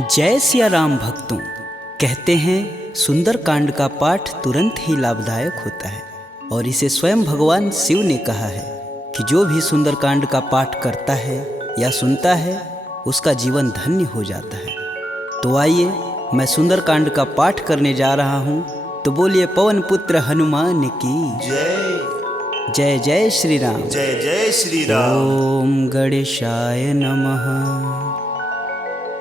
जय सिया राम भक्तों। कहते हैं सुंदरकांड का पाठ तुरंत ही लाभदायक होता है और इसे स्वयं भगवान शिव ने कहा है कि जो भी सुंदरकांड का पाठ करता है या सुनता है उसका जीवन धन्य हो जाता है। तो आइए मैं सुंदरकांड का पाठ करने जा रहा हूँ, तो बोलिए पवन पुत्र हनुमान की जय जय। जय श्री राम। जय जय श्री राम। ओम गणेशाय नमः।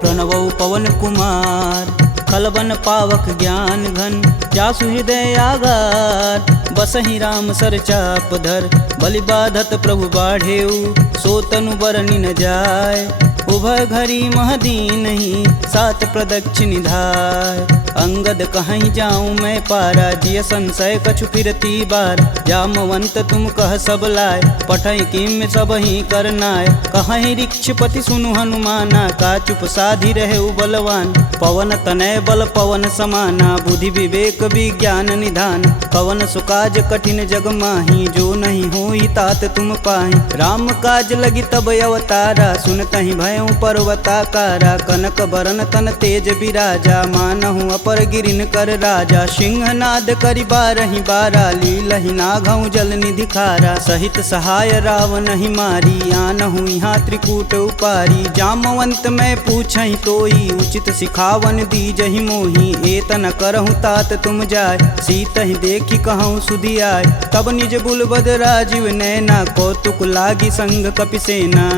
प्रणवौ पवन कुमार खलबन पावक ज्ञान घन, जासु हृदय आगार बसहि राम सर चाप धर। बलि बाधत प्रभु बाढ़ेऊ, सो तनु बरनि न जाय। उभय घरी महदीनहि, सात प्रदक्षिण धाय। अंगद कहीं जाऊं मैं पारा, जिय संशय कछु फिरती बार। जामवंत तुम कह सब लाय, पठई किम सब ही करनाय। कहीं ऋक्षपति सुनु हनुमाना, का चुप साधि रहे बलवान। पवन तनय बल पवन समाना, बुद्धि विवेक विज्ञान निधान। पवन सुकाज कठिन जग माही, जो नहीं होई तात तुम पाही। राम काज लगी तब अवतारा, सुनतहि भयउ पर्वताकारा। कनक बरन तन तेज बिराजा, मानहु अपर गिरिन कर राजा। सिंहनाद करि बारहि बारा, लीलहि नाघउ जल निधि खारा। सहित सहाय रावण ही मारी, आनहु यहाँ त्रिकूट उपारी। जामवंत मैं पूछहि तोई, उचित सिखावन दीजहि मोहि। एतन करहु तात तुम जाय, सीतहि देखि कहूँ सुधि आय। तब निज बुलबद राजीव नैना, कौतुक लागी संग कपिसेना।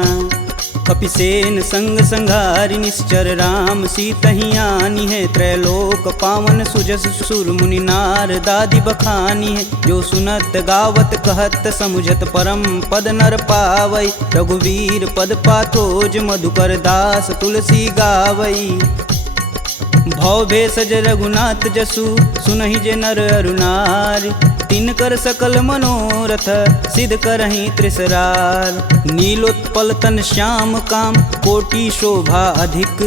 कपिसेन संग संघारि निश्चर, राम सीतहि आनी है। त्रैलोक पावन सुजस सुर मुनि नार दादि बखानी है। जो सुनत गावत कहत समुझत, परम पद नर पावई। रघुवीर पद पाथोज, मधुकर दास तुलसी गावई। भव भेषज रघुनाथ जसु, सुनहि जे नर अरुनार। तिनकर सकल मनोरथ, सिद्ध करहि त्रिसरार। नीलोत्पल तन श्याम काम, कोटि शोभा अधिक।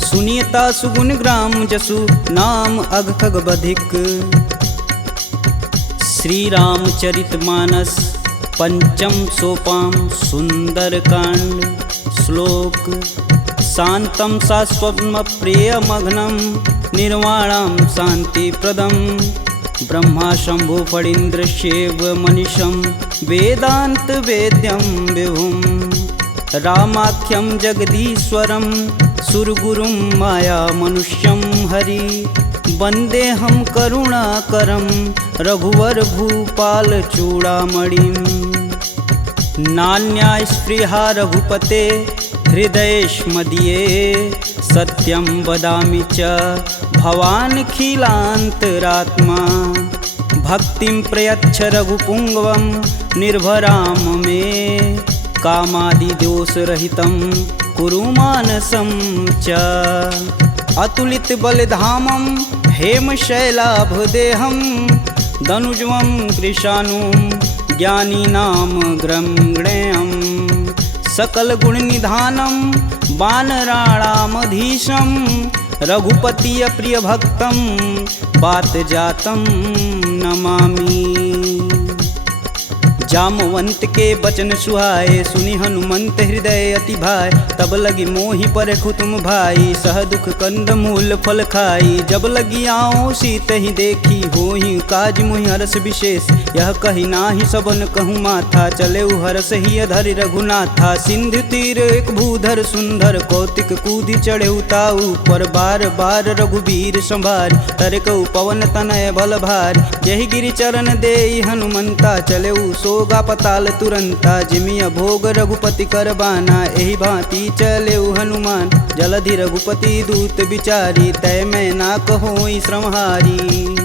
सुनियता सुगुण ग्राम जसु, नाम अघ खग बधिक। श्री रामचरित मानस पंचम सोपान सुंदरकांड। श्लोक शांतं शाश्वतं प्रियमघ्नं, निर्वाणं शांतिप्रदं। ब्रह्मा शंभु फणीन्द्रस्यैव मनीषं, वेदांत वेद्यं विभुं। रामाख्यं जगदीश्वरं, सुरगुरुं माया मनुष्यं हरि। वन्देऽहं करुणाकरं, रघुवर भूपाल चूड़ामणिं। नान्या स्पृहा रघुपते, हृदयेष्मदीये। सत्यं वदामि च भवानखिलान्तरात्मा। भक्तिं प्रयच्छ रघुपुङ्गवं, निर्भराम मे। कामादिदोषरहितं कुरु मानसं च। अतुलित बलधामं, हेमशैलाभदेहं। दनुजवं कृशानुं, ज्ञानीनां ग्रंगणेयम्। सकल गुण निधानं, वानराणामधीशं। रघुपति प्रिय भक्तं, बात जातं नमामि। जामवंत के बचन सुहाए, सुनि हनुमंत हृदय अति भाय। तब लगी मोहि परखु तुम भाई, सह दुख कंद मूल फल खाई। जब लगी आओ सीत ही देखी, होहि काज मुहि हरस विशेष। यह कही नाही सबन कहूँ माथा, चले हरस ही अधरि रघुनाथा। सिंधु तीर एक भूधर सुंदर, कौतिक कूदि चढ़े ताऊ पर। बार बार रघुबीर संभार, तरकऊ पवन तनय बल भार। यही गिरि चरण देई हनुमंता, चले सोगा पताल तुरंता। जिमिया भोग रघुपति करबाना, एहि भांति चले हनुमान। जलधि रघुपति दूत बिचारी, तय मैं ना कहोई श्रमहारी।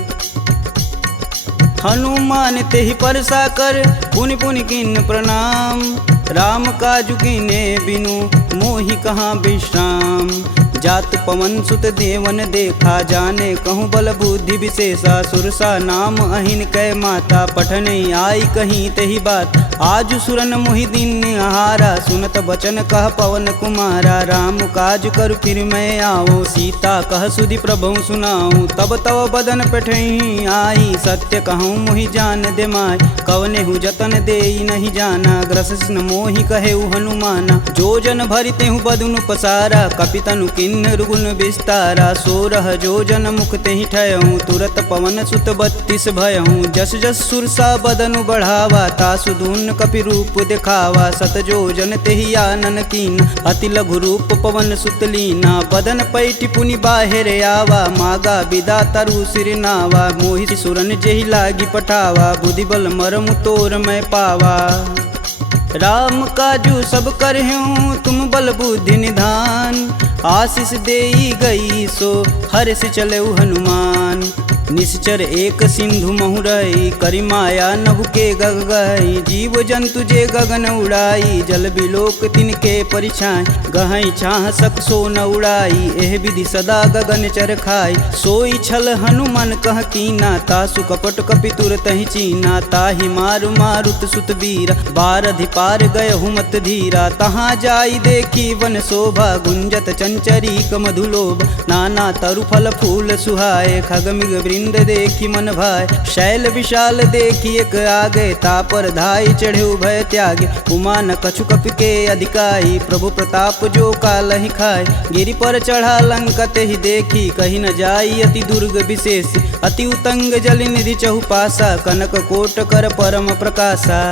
हनुमान तेहि परसा कर, पुनि पुनि किन प्रणाम। राम काजु कीने बिनु, मोहि कहाँ विश्राम। जात पवन सुत देवन देखा, जाने कहूँ बल बुद्धि विशेषा। सुरसा नाम अहिन कै माता, पठन आई कहीं तही बात। आज सुरन मोहि दिन आहारा, सुनत बचन कह पवन कुमारा। राम काज कर फिर मैं आओ, सीता कह सुधि प्रभु सुनाऊं। तब तव बदन पठई आई, सत्य कहूँ मोहि जान दे माय। कवने हु जतन देई नहीं जाना, ग्रसिन मोहि कहे हनुमाना। जो जन भरिते हूँ बदनु पसारा, कपितनु किन किन्नर गुण विस्तारा 16 जोजन मुख तेहि ठयहूँ तुरत पवन सुत 32 भयहूँ जस जस सुरसा बदनु बढ़ावा तासु दून कपि रूप दिखावा 7 जोजन तेहि आनन कीन अति लघु रूप पवन सुत लीना बदन पैठि पुनि बाहिर आवा मागा विदा तरु सिर नावा मोहि सुरन जेहि लागी पठावा बुद्धि बल मरमु तोर मैं पावा राम काजू सब करहूँ तुम बल बुद्धि निधान आशीष देई गई सो हर्ष चलऊ हनुमान निश्चर एक सिंधु महुरई करि माया नभु के गग गई जीव जंतु जे गगन उड़ाई जल बिलोक तिनके परिछाई गहई छाह सक सो न उड़ाई एह विधि सदा गगन चर खाई सोई छल हनुमान कह कीना तासु कपट कपि तुरत ही चीना ताहि मारु मारुत सुत वीर बारधि पार गय हुमत धीरा तहाँ जाई देखी वन शोभा गुंजत चंचरी मधुलोभ नाना तरु फल फूल सुहाए खगमिग वृंद देखी मन भाय शैल विशाल देखी एक आगे तापर धाई चढ़े भय त्यागे उमा न कछु कपि के अधिकाई प्रभु प्रताप जो कालहि खाए गिरि पर चढ़ा लंका तेहि देखी कहीं न जाई अति दुर्ग विशेष अति उतंग जल निधि चहुपासा कनक कोट कर परम प्रकाशा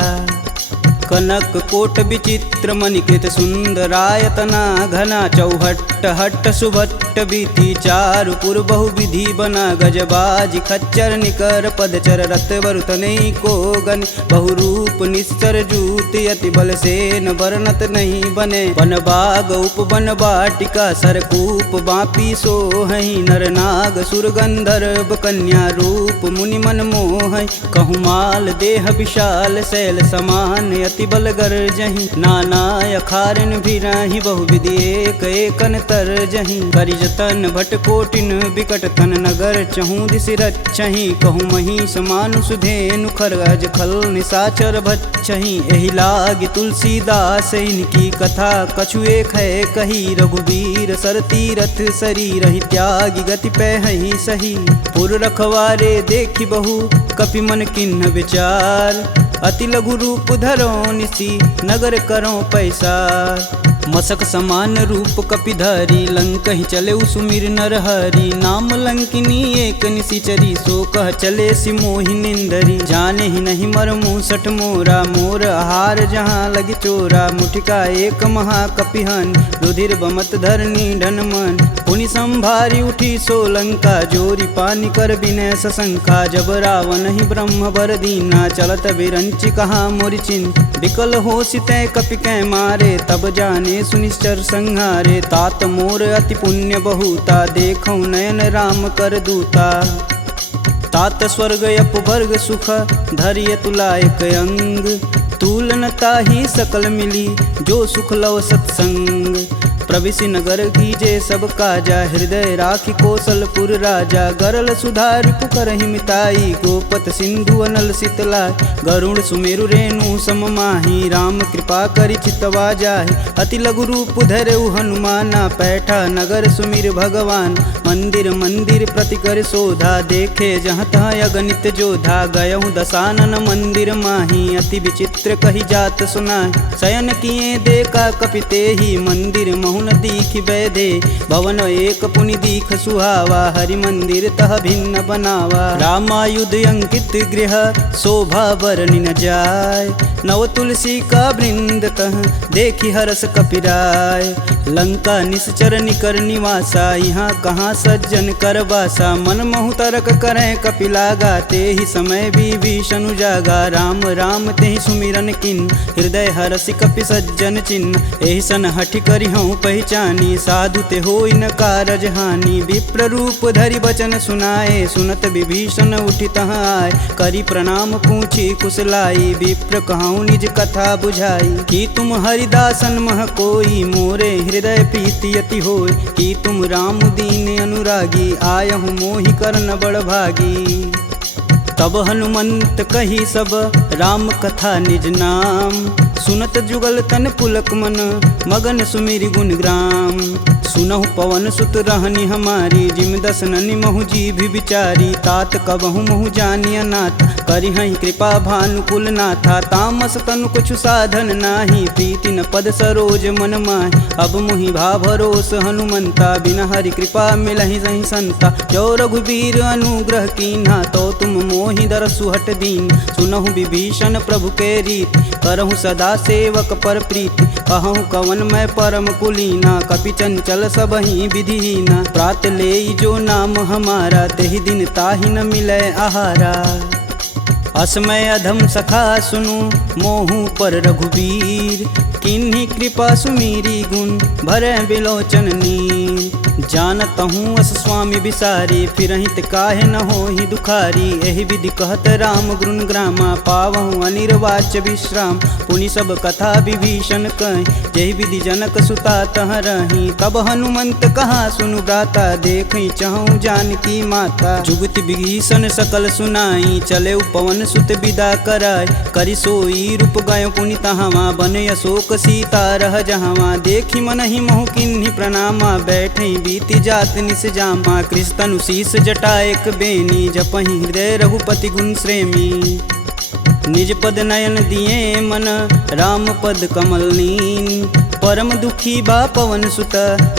कनक कोट विचित्र मणिकृत सुंदरायतना घना चौहट्ट हट्ट सुभट्ट बीती चारु पुर बहु विधि बना गजबाजी खच्चर निकर पदचर रथ वरुतने को गन बहुरूप निश्चर जूत अति बल सेन वर्णत नहीं बने वन बाग उप वन बाटिका सरकूप बापी सोहहि नर नाग सुर गंधर्व कन्या रूप मुनि मन मोह कहु माल देह विशाल शैल समान अति बल गर्जहि नाना अखारन भिराहि बहुविधि एक एकन तरजहि करि जतन भट कोटिन विकट तन नगर चहु दिस रचहि कहु महिष मानुष धेनु खरगज खल निशाचर भच्छहि एहि लागी तुलसीदास इनकी कथा कछु एक है कही रघुवीर सर तीरथ शरीर ही त्यागी गति पैहि सही पुर रखवारे देखी बहु कपि मन किन्ह विचार अति लघु रूप धरो निसी नगर करो पैसार मसक समान रूप कपिधरी लंक ही चले सुमिर नर हरि नाम लंकिनी एक निशिचरी सो कह चले सिमोहि निंदरी जाने ही नहीं मर मूसठ मोरा मोर आहार जहाँ लगी चोरा मुठिका एक महाकपिहन रुधिर बमत धरनी ढन मन पुनि संभारी उठी सो लंका जोरी पानी कर विनय सशंका जब रावण ही ब्रह्म बर दीना चलत विरंचि कहा मोरि चिन्ह विकल हो सितै कपि कै मारे तब जाने सुनिश्चर संहारे तात मोर अति पुण्य बहुता देखौ नयन राम कर दूता तात स्वर्ग अपवर्ग सुख धैर्य तुलायक अंग तुलन ताहि सकल मिली जो सुख लव सत्संग प्रविशि नगर कीजे सब काजा हृदय राखि कौशलपुर राजा गरल सुधार पुकरहि मिताई गोपत सिंधु अनल शीतलाय गरुड़ सुमेरु रेणु सम माही राम कृपा करि चितवा जाहि अति लघु रूप धरऊ हनुमाना पैठा नगर सुमिर भगवान मंदिर मंदिर प्रति कर शोधा देखे जहाँ तहाँ अगणित जोधा गयहु दशानन मंदिर माही अति विचित्र कही जात सुनाय शयन किए देखा कपिते ही मंदिर महुन दीख बैदे भवन एक पुनि दीख सुहावा हरि मंदिर तह भिन्न बनावा रामायुध अंकित गृह शोभा बरनि न जाय नव तुलसी का वृंद तह देखी हरस कपिराय लंका निश्चर निकर निवासा यहाँ कहाँ सज्जन कर बासा मन महु तरक करें कपिलागा ते ही समय विभीषण जागा राम राम ते ही सुमिरन किन हृदय हरसि कपि सज्जन चिन्ह एहि सन हठि करि हूँ पहचानी साधु ते होई न कारज हानि विप्र रूप धरि बचन सुनाए सुनत विभीषण उठि तहाँ आए करि प्रणाम पूछी कुशलाई विप्र कहूँ निज कथा बुझाई कि तुम हरिदासन मह कोई मोरे हृदय प्रीति अति होय कि तुम राम दीन अनुरागी आयहु मोहि करन बड़ भागी तब हनुमंत कही सब राम कथा निज नाम सुनत जुगल तन पुलक मन मगन सुमिरि गुण ग्राम। सुनहु पवन सुत रहनी हमारी जिम दसननि महु जीभ विचारी। तात कबहु महु जानी अनाथ करिहहि कृपा भानुकुल नाथा। तामस तनु कुछु साधन नाही प्रीति न पद सरोज मन माहि। अब मुहि भा भरोस हनुमंता बिना हरि कृपा मिलहि सहि संता। जो रघुबीर अनुग्रह कीन्हा तो तुम मोहि दरसु हट दीन। सुनहु विभीषण प्रभु के रीति करहु सदा सेवक पर प्रीति। कहूँ कवन मैं परम कुलीना कपि चंचल सबहि विधिहीना। प्रात लेई जो नाम हमारा तेहि दिन ताहि न मिलै आहारा। असमय अधम सखा सुनु मोहु पर रघुबीर। किन्हीं कृपा सुमीरी गुण भरै बिलोचन नीर। जानत हूँ अस स्वामी बिसारी फिरहित काहे न होहि दुखारी। एहि विधि कहत राम गुण ग्रामा पावहु अनिर्वाच्य विश्राम। पुनि सब कथा विभीषण कहि जेहि विधि जनक सुता तह रही। तब हनुमंत कहा सुनु भ्राता देखहि चहु जानकी माता। जुगति विभीषण सकल सुनाई चले पवन सुत विदा कराय। करि सोई रूप गयो पुनि तहावा बन अशोक सीता रह जहावा। देखि मनहि महु किन्हि प्रणामा बैठे बीति जात निस जामा। कृष्ण शीस जटा एक बेनी जपहि हृदय रघुपति गुण श्रेमी। निज पद नयन दिए मन राम पद कमल नीन। परम दुखी बा पवन सुत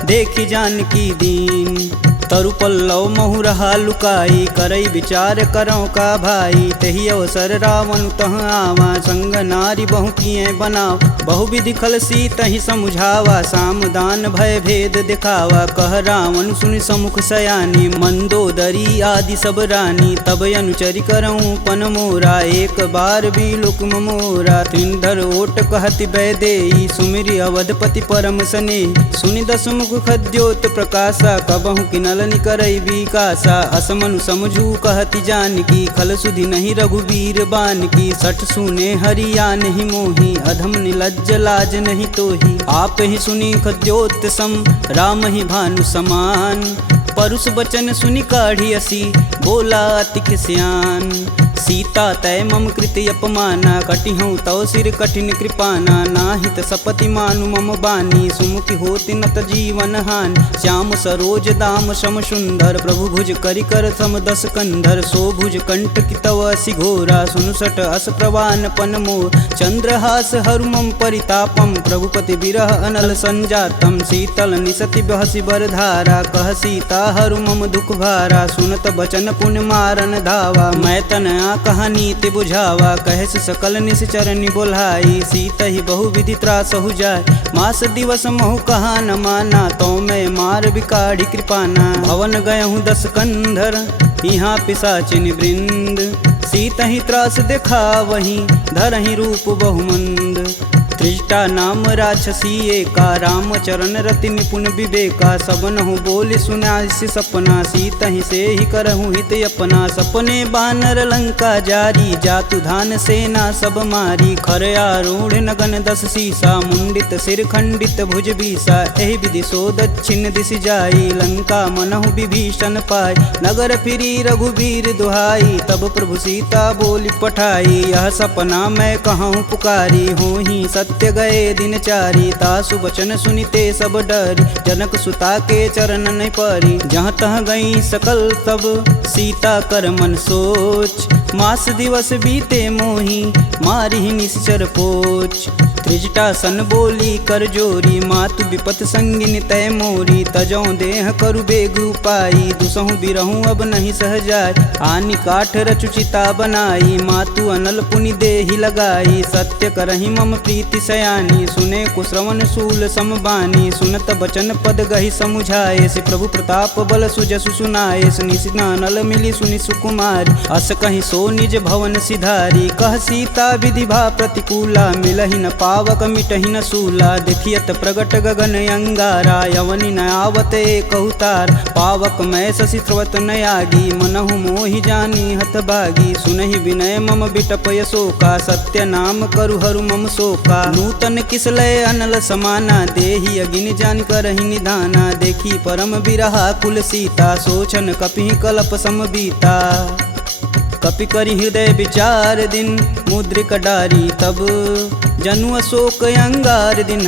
देखि जानकी दीन। तरु पल्लव महु रहा लुकाई करई विचार करौ का भाई। तही अवसर रावण तह आवा संग नारी बहु किए बनाव। बहु विधि खल सी तही समुझावा साम दान भय भेद दिखावा। कह रावण सुनि समुख सयानी मंदोदरी आदि सब रानी। तब अनुचरि करऊँ पन मोरा एक बार भी लुक मोरा। त्रिंधर ओट कहति बैदेई सुमिरि अवधपति परम स्नेही। सुनि दस मुख खद्योत प्रकाशा कबहु किनल निकरई विकासा। असमनु समझू कहति जानकी खल सुधि नहीं रघुबीर बानकी। सठ सुने हरिया नहीं मोही अधम निलज्ज लाज नहीं तोही। आप ही सुनी खद्योत सम राम ही भानु समान। परुष बचन सुनि काढ़ी असी बोला अति खिसियान। सीता तय मम कृति अपमाना कटिहूँ तव सिर कठिन कृपाना। नाहित सपति मानु मम बानी सुमुखी होति नत जीवन हानि। श्याम सरोज दाम सम सुंदर प्रभु भुज करि कर सम दस कंधर। सो भुज कंठ की तव असि घोरा सुनुसट अस प्रवान पन मोर। चंद्रहास हरु मम परितापम प्रभुपति बिरह अनल संजातम। शीतल निसति बहसि बरधारा कह सीता हरु मम दुख भारा। सुनत बचन पुण्य मारन धावा मैं तन कहानी ते बुझावा। कहस सकल निश्चरनि बोलाई सीता ही बहु विधि त्रास हो जाय। मास दिवस महु कहा न माना तो मैं मार बिकाढ़ी कृपाना। भवन गयहूँ दस कंधर यहाँ पिशाचिन वृंद। सीता ही त्रास देखा वहीं धरहि रूप बहुमंद। त्रिजटा नाम राक्षसी एका राम चरण रति निपुण विवेका। सबनहु बोली सुनासि सपना सीता ही से ही करहु हित अपना। सपने बानर लंका जारी जातु धान सेना सब मारी। खर आरूढ़ नगन दस सीसा मुंडित सिर खंडित भुज बीसा। एहि विधि सो दक्षिण दिश जाई लंका मनहु विभीषण पाई। नगर फिरी रघुबीर दुहाई तब प्रभु सीता बोली पठाई। यह सपना मैं कहूँ पुकारी होहि सत्य गए दिन चारी। तासु बचन सुनिते सब डरी जनक सुता के चरण नहीं परी। जहाँ तह गई सकल तब सीता कर मन सोच। मास दिवस बीते मोही मारी निश्चर पोच। त्रिजटा सन बोली कर जोरी मातु विपत संगिन तय मोरी। तजौ देह करु बेग उपाई दुसहु बिरहूँ अब नहीं सह जाय। आनि काठ रचुचिता बनाई मातु अनल पुनि देहि लगाई। सत्य करहि मम प्रीति सयानी सुने कुश्रवण शूल समबानी। सुनत बचन पद गहि समुझाए से प्रभु प्रताप बल सुजसु सुनाए। निशिना नल मिली सुनि सुकुमारी अस कहि सो निज भवन सिधारी। कह सीता विधि भा प्रतिकूला मिलहि न पावक मिटहि न सूला। देखियत प्रगट गगन अंगारा यवनि न आवत एक अवतार। पावक मैं शशि स्रवत न आगी मनहु मोहि जानी हत भागी। सुनहि विनय मम बिटप यशोका सत्य नाम करु हरु मम शोका। नूतन किसलय अनल समाना देहि अगिन जान करहि निधाना। देखी परम बिरहा कुल सीता सोचन कपि कलप सम बीता। कपि करि हृदय विचार दिन मुद्रिक डारी तब जनु अशोक अंगार दिन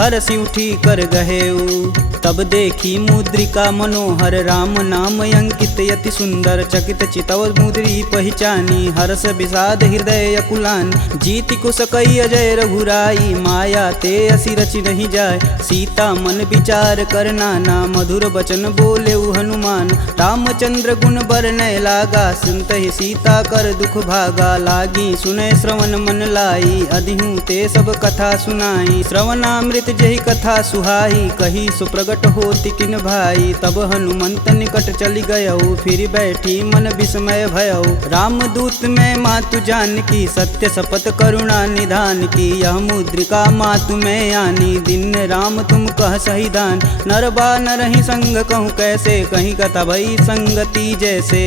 हरसि उठी कर गहेऊ। तब देखी मुद्रिका मनोहर राम नाम अंकित यति सुंदर। चकित चितव मुद्री पहचानी हर्ष विषाद हृदय अकुलान। जीति कुश कई अजय रघुराई माया ते असी रचि नहीं जाय। सीता मन विचार कर नाना मधुर वचन बोले हनुमान। रामचंद्र गुण बरनय लागा सुनत ही सीता कर दुख भागा। लागी सुनय श्रवण मन लाई अधिहूँ ते सब कथा सुनाई। श्रवणामृत जही कथा सुहाई कही सुप्रगट होति किन भाई। तब हनुमंत निकट चली गयऊ फिर बैठी मन विस्मय भयऊ। रामदूत में मातु जानकी सत्य शपथ करुणा निधान की। यह मुद्रिका मातु में आनी दिन राम तुम कह सही दान। नरबा नरहि संग कहूँ कैसे कहीं कथा भई संगति जैसे।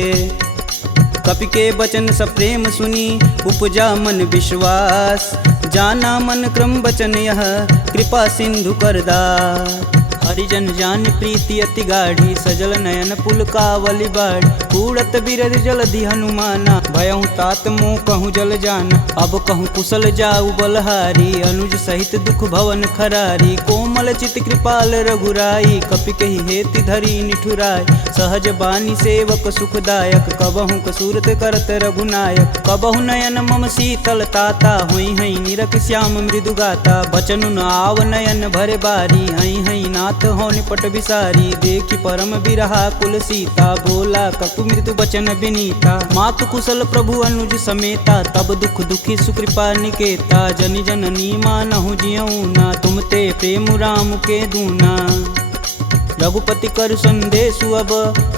कपि के वचन सप्रेम सुनी उपजा मन विश्वास। जाना मन क्रम वचन यह कृपा सिंधु करदार। हरिजन जान प्रीति अति गाढ़ी सजल नयन पुलकावली बाढ़। कूड़त बिरद जलधि हनुमाना भयहु तात मोह कहूँ जल जाना। अब कहूँ कुशल जाऊ बलहारी अनुज सहित दुख भवन खरारी। कोमल चित कृपाल रघुराई कपि कहि हेति धरी निठुराय। सहज बानी सेवक सुखदायक कबहु कसूरत करत रघुनायक। कबहु नयन मम शीतल ताता हुई हई निरख श्याम मृदु गाता। बचनु न आव नयन भरे बारी हई हई नाथ हो निपट विसारी। देखी परम बिरहा कुल सीता बोला कपु मृदु बचन विनीता। मातु कुशल प्रभु अनुज समेता तब दुख दुखी सुकृपा निकेता। जनि जननी मानहु जियऊ ना तुम ते प्रेम राम के दूना। रघुपति कर संदेशु अब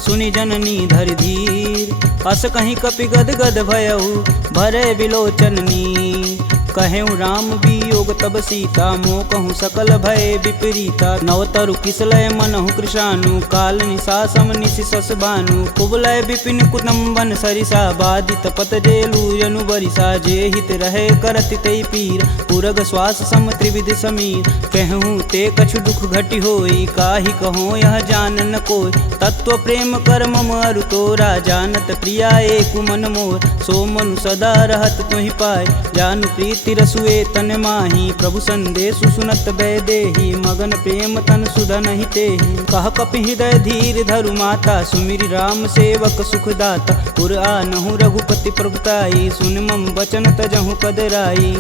सुनि जननी धरि धीर। अस कहीं कपि गद गद भयऊ भरे विलोचन नीर। कहेऊ राम वियोग तब सीता मोह कहूँ सकल भय विपरीता। नवतरु किसलय मनहु कृशानु काल निशा सम निशिशस भानु। कुबलय विपिन कुटुम्बन सरिसा बाधित पत जेलु जनु बरिसा। जे हित रहे करति तै पीर पुरग श्वास सम त्रिविध समीर। कहूँ ते कछु दुख घटि होई काहि कहो यह जान न कोई। तत्व प्रेम कर मम अरु तोरा जानत प्रिया एक मन मोर। सो मनु सदा रहत तुहि पाय जानु प्रीति रसुए तन माही। प्रभु संदेशु सुनत बैदेही मगन प्रेम तन सुधन ही तेहि। कह कपि हृदय धीर धरु माता सुमिरि राम सेवक सुखदाता। पुर आनहु रघुपति प्रभुताई सुन मम वचन तजहु कदराई।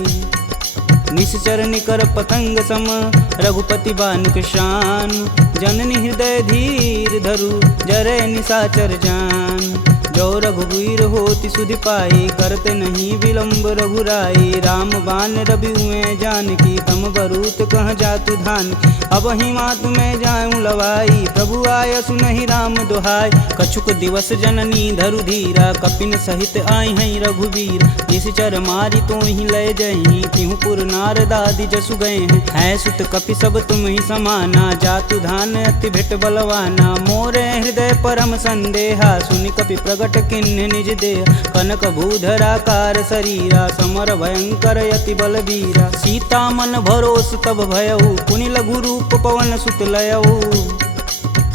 निश्चर निकर पतंग सम रघुपति बान कृशान। जननी हृदय धीर धरु जरै निशाचर जान। जो रघुवीर होति सुधि पाई करते नहीं विलम्ब रघुराई। राम बान रवि हुए जानकी तम बरूत कह जातु धान। अब ही मातु में जाऊँ लवाई प्रभु आय सुनहि राम दुहाई। कछुक दिवस जननी धरु धीरा कपिन सहित आई हैं रघुवीर। निश्चर मारी तो ही लय जही तिहु पुर नारदादि जसु गए हैं। है सुत कपि सब तुम ही समाना जातु धान अति भेट बलवाना। मोरे हृदय परम संदेहा सुनि कपि प्रगट किन्ह निज देह। कनक भूधराकार शरीरा समर भयंकर यति बलबीरा। सीता मन भरोस तब भयऊ पुनि लघु रूप पवन सुत लयऊ।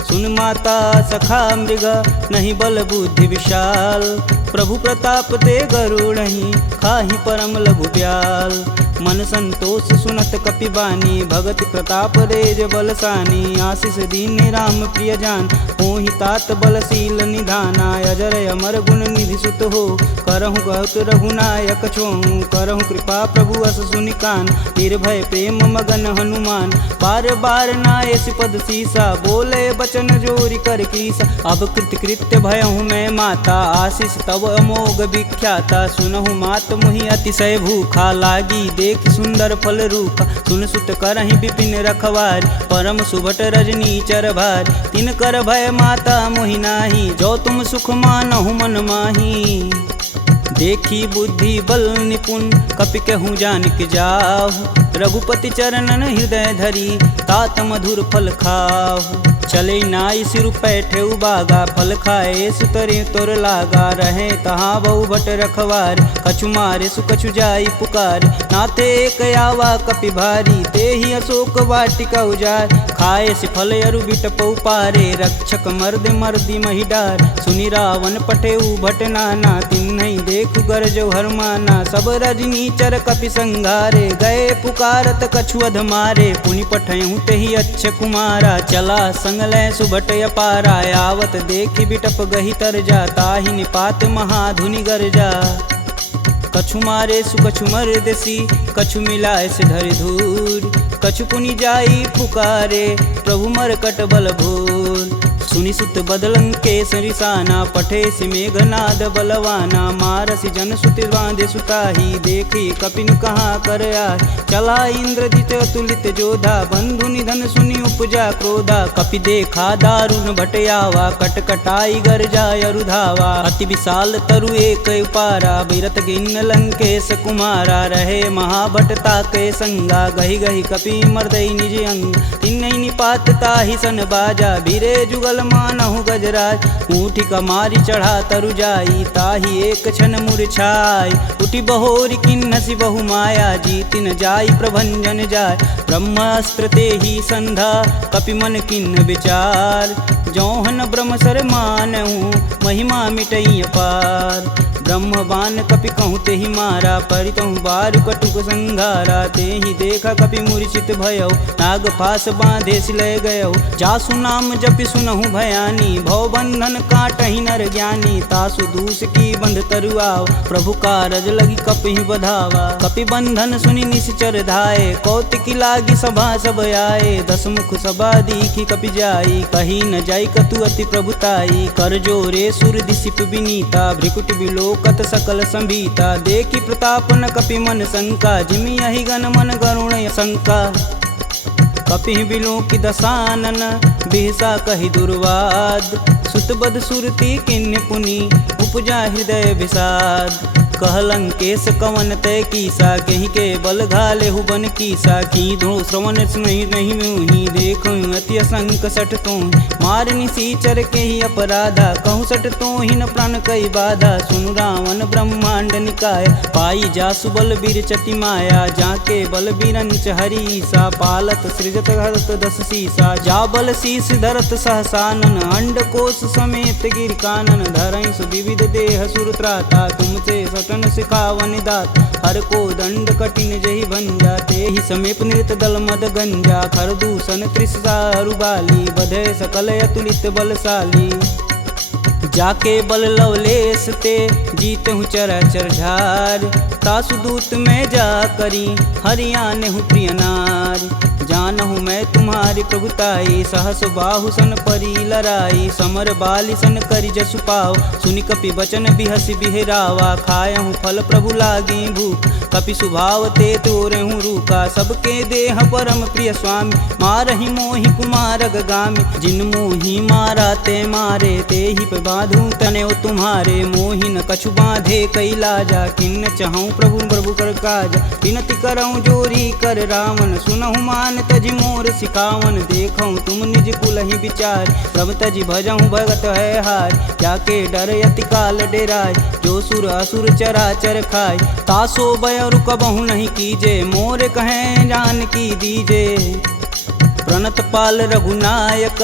सुन माता सखा मृग नहीं बल बुद्धि विशाल। प्रभु प्रताप ते गरुड़हि खाहि परम लघु ब्याल। मन संतोष सुनत कपि बानी भगति प्रताप रेज बलसानी। आशीष दीन राम प्रिय जान होहि तात बलशील निधाना। अजर अमर गुण निधि सुत हो करहु कहत रघुनायक छोहु। करहु कृपा प्रभु अस सुनि कान निर्भय प्रेम मगन हनुमान। बार बार नायस पद सीसा बोले बचन जोरि कर कीसा। अब कृत्य भयहु मैं माता आशीष तब अमोघ विख्याता। सुनहु मात मुहि अतिशय भूखा लागी देख सुंदर फल रूपा। सुन सुत करहि विपिन रखवारी परम सुभट रजनी चर भारी। तिन कर भय माता मोहि नाही जो तुम सुख मानहु मन माही। देखी बुद्धि बल निपुण कपि कहूँ जानिक जाहु। रघुपति चरणन हृदय धरी तात मधुर फल खाहु। चले नाई सिर पैठे उबागा फल खाए सुतरे तोर लागा। रहे तहाँ बहु भट रखवार कछु मारे सुकछु जाई पुकार। नाथे एक आवा कपि भारी ते ही अशोक वाटिका उजार। खाए से फल अरु बिटपौ पारे रक्षक मर्द मर्दी महिडार। सुनि रावण पठे भट नाना तिन्हि देखु गरजौ हरमाना। सब रजनी चर कपि संघारे, गए पुकारत कछु अध मारे। पुनि पठयहु तेहि अच्छ कुमारा, चला संग लय सुभट अपारा। आवत देखि बिटप गही तरजा, ताहि निपात महाधुनि गरजा। कछु मारे सु कछु मर्दसी, कछु मिलाए से धरि धूर। कछु पुनि जाई पुकारे, प्रभु मरकट बल भूर। सुनि सुत बदलं के सरिसाना, पठे सि मेघनाद बलवाना। मारसि जन सुति बांधे सुताही, देखी कपिन कहाँ कर आए। चला इंद्रजित अतुलित जोधा, बंधु निधन सुनि उपजा क्रोधा। कपि देखा दारुण भटयावा, कटकटाई गरजा अरुधावा। अति विशाल तरु एक उपारा, बिरत गिन्न लंकेश कुमारा। रहे महाभटता के संगा, गही गही कपि मर्दई निज अंग। तिन्नई निपात ताहि सन बाजा, बीरे जुगल मानहु गजराज। ऊँठी कमारी चढ़ा तरु जाई, ताहि एक क्षण मूर्छाई। उठी बहोरी किन्नसी बहु माया, जीतिन जाई प्रभंजन जाय। ब्रह्मास्त्र तेहि संधा, कपि मन किन्न विचार। जौहन ब्रह्म सर मानहु, महिमा मिटई अपार। ब्रह्म बान कपि कहूँ तेहि मारा, परितहु बारु कटुक संघारा। तेहि देखा कपि मूर्छित भयौ, नाग फास बांधे सिलय गयौ। जासु नाम जपि सुनहु भयानी, भव बंधन काटहि नर ज्ञानी। तासु दूस की बंध तरुआव, प्रभु कारज लगी कपि बधावा। कपि बंधन सुनि निश्चर धाये, कौतिकी लागी सभा सब आए। दस मुख सभा दीखी कपि जाई, कही न जाई कतु अति प्रभुताई। कर जोरे सुर दिसिप विनीता, भ्रिकुट बिलोकत सकल संभीता। देखी प्रताप न कपि मन शंका, जिमि यही गण मन गरुण शंका। कपि बिलोकि दसानन, बिहसा कहि दुर्वाद। सुतबद सुरती किन्य पुनि, उपजा हृदय विषाद। कहलंकेश कवन तय कीसा, कहीं के बल घाले हुबन कीसा। की धो श्रवण नहीं नहीं मुहि, देखो अति असंक सठ तो। मार निसीचर के ही अपराधा, कहूँ सठ तो ही न प्राण कई बाधा। सुनु रावण ब्रह्मांड निकाय, पाई जासु बल बीर चटी माया। जाके बल बीरंच हरीसा, पालत सृजत हरत दस सीसा। जा बल शीस धरत सहसानन, अंड कोश समेत गिर कानन। धरई सुविविध देह सुरत्राता, तुमसे सटन सिखावन दात। हर को दंड कठिन जही भंजा, तेहि समीप नृत दल मद गंजा। खर दूषण त्रिषा अरुबाली, बधे सकल अतुलित बलशाली। जाके बल लवलेश ते, जीतहु चराचर झार। तासु दूत में जा करी, हरियाणहु प्रिय नार। जानहु मैं तुम्हारी प्रभुताई, सहस बाहु सन परी लराई। समर बाली सन करि जसु पाव, सुनि कपि बचन बिहसि बिहरावा। खायहु फल प्रभु लागी भूख, कपि सुभाव ते तोरहु रूखा। सबके देह परम प्रिय स्वामी, मारहि मोहि कुमार गगामी। जिन मोहि मारा ते मारे, तेहि पे बांधु तनेउ तुम्हारे। मोहि न कछु बांधे कई लाजा, किन्न चहऊँ प्रभु प्रभु कर काज। विनति करऊँ जोरी कर रावण, सुनहु मान तजि मोर सिखावन। देखऊँ तुम निज कुलहि विचार, प्रभ तजि भजऊँ भगत है हार। जाके डर यति काल डेराय, जो सुर असुर चराचर खाय। तासो भय रुकबहु नहीं कीजे, मोर कहें जान की दीजे। प्रणत पाल रघुनायक,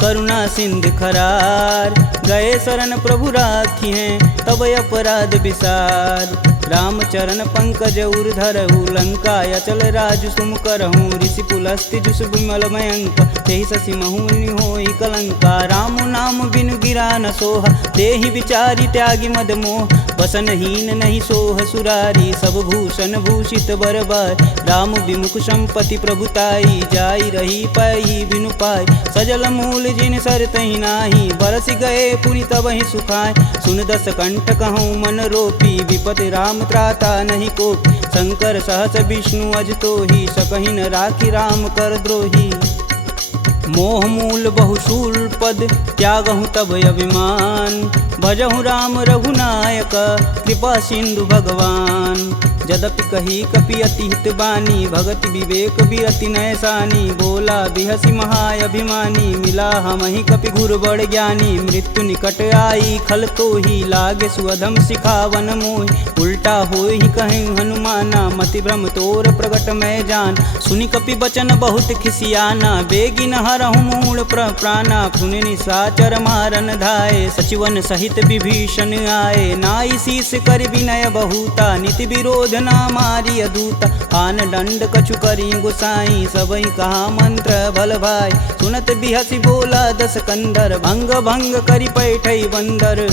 करुणा सिंध खरार। गए शरण प्रभु राखी हैं, तब अपराध विसार। रामचरण पंकज उर धरहु, लंका अचल राजु सुम करहूँ। ऋषि पुलस्ति जुस विमल मयंक, तेहि शशि महुनि होई कलंका। राम नाम बिनु गिरा न सोहा, देहि विचारी त्यागी मद मोह। बसनहीन नहीं सोह सुरारी, सब भूषण भूषित बरबार। राम विमुख संपत्ति प्रभुताई, जाई रही पाई बिनु पाई। सजल मूल जिन सर तहि नाही, बरस गए पुनि तबहि सुखाय। सुन दस कंठ कहूँ मन रोपी, विपति राम त्राता नहीं कोपी। शंकर सहस विष्णु अज तोहि, सकहि न राखी राम कर द्रोही। मोह मूल बहुशूल पद, त्यागहु तब अभिमान। भजहु राम रघुनायक, कृपा सिंधु भगवान। यद्यपि कही कपि अति हित बानी, भगति विवेक बिरति नैसानी। बोला बिहसी महाअभिमानी, मिला हमहि कपि गुर बड़ ज्ञानी। मृत्यु निकट आई खल तो ही, लागे सुअधम सिखावन मोहि। उल्टा होई कहीं हनुमाना, मति भ्रम तोर प्रगट मैं जान। सुनि कपि बचन बहुत खिसियाना, बेगिन हरहु मूल प्राणा। पुनि निशाचर मारन धाये, सचिवन सहित विभीषण आए। नाई शीस कर विनय बहुता, नीति विरोध ना मारी अदूता। आन दंड कछु करी गुसाई, सबई कहा मंत्र भल भाई। सुनत बिहसी बोला दस कंदर, भंग भंग करि पैठई बंदर।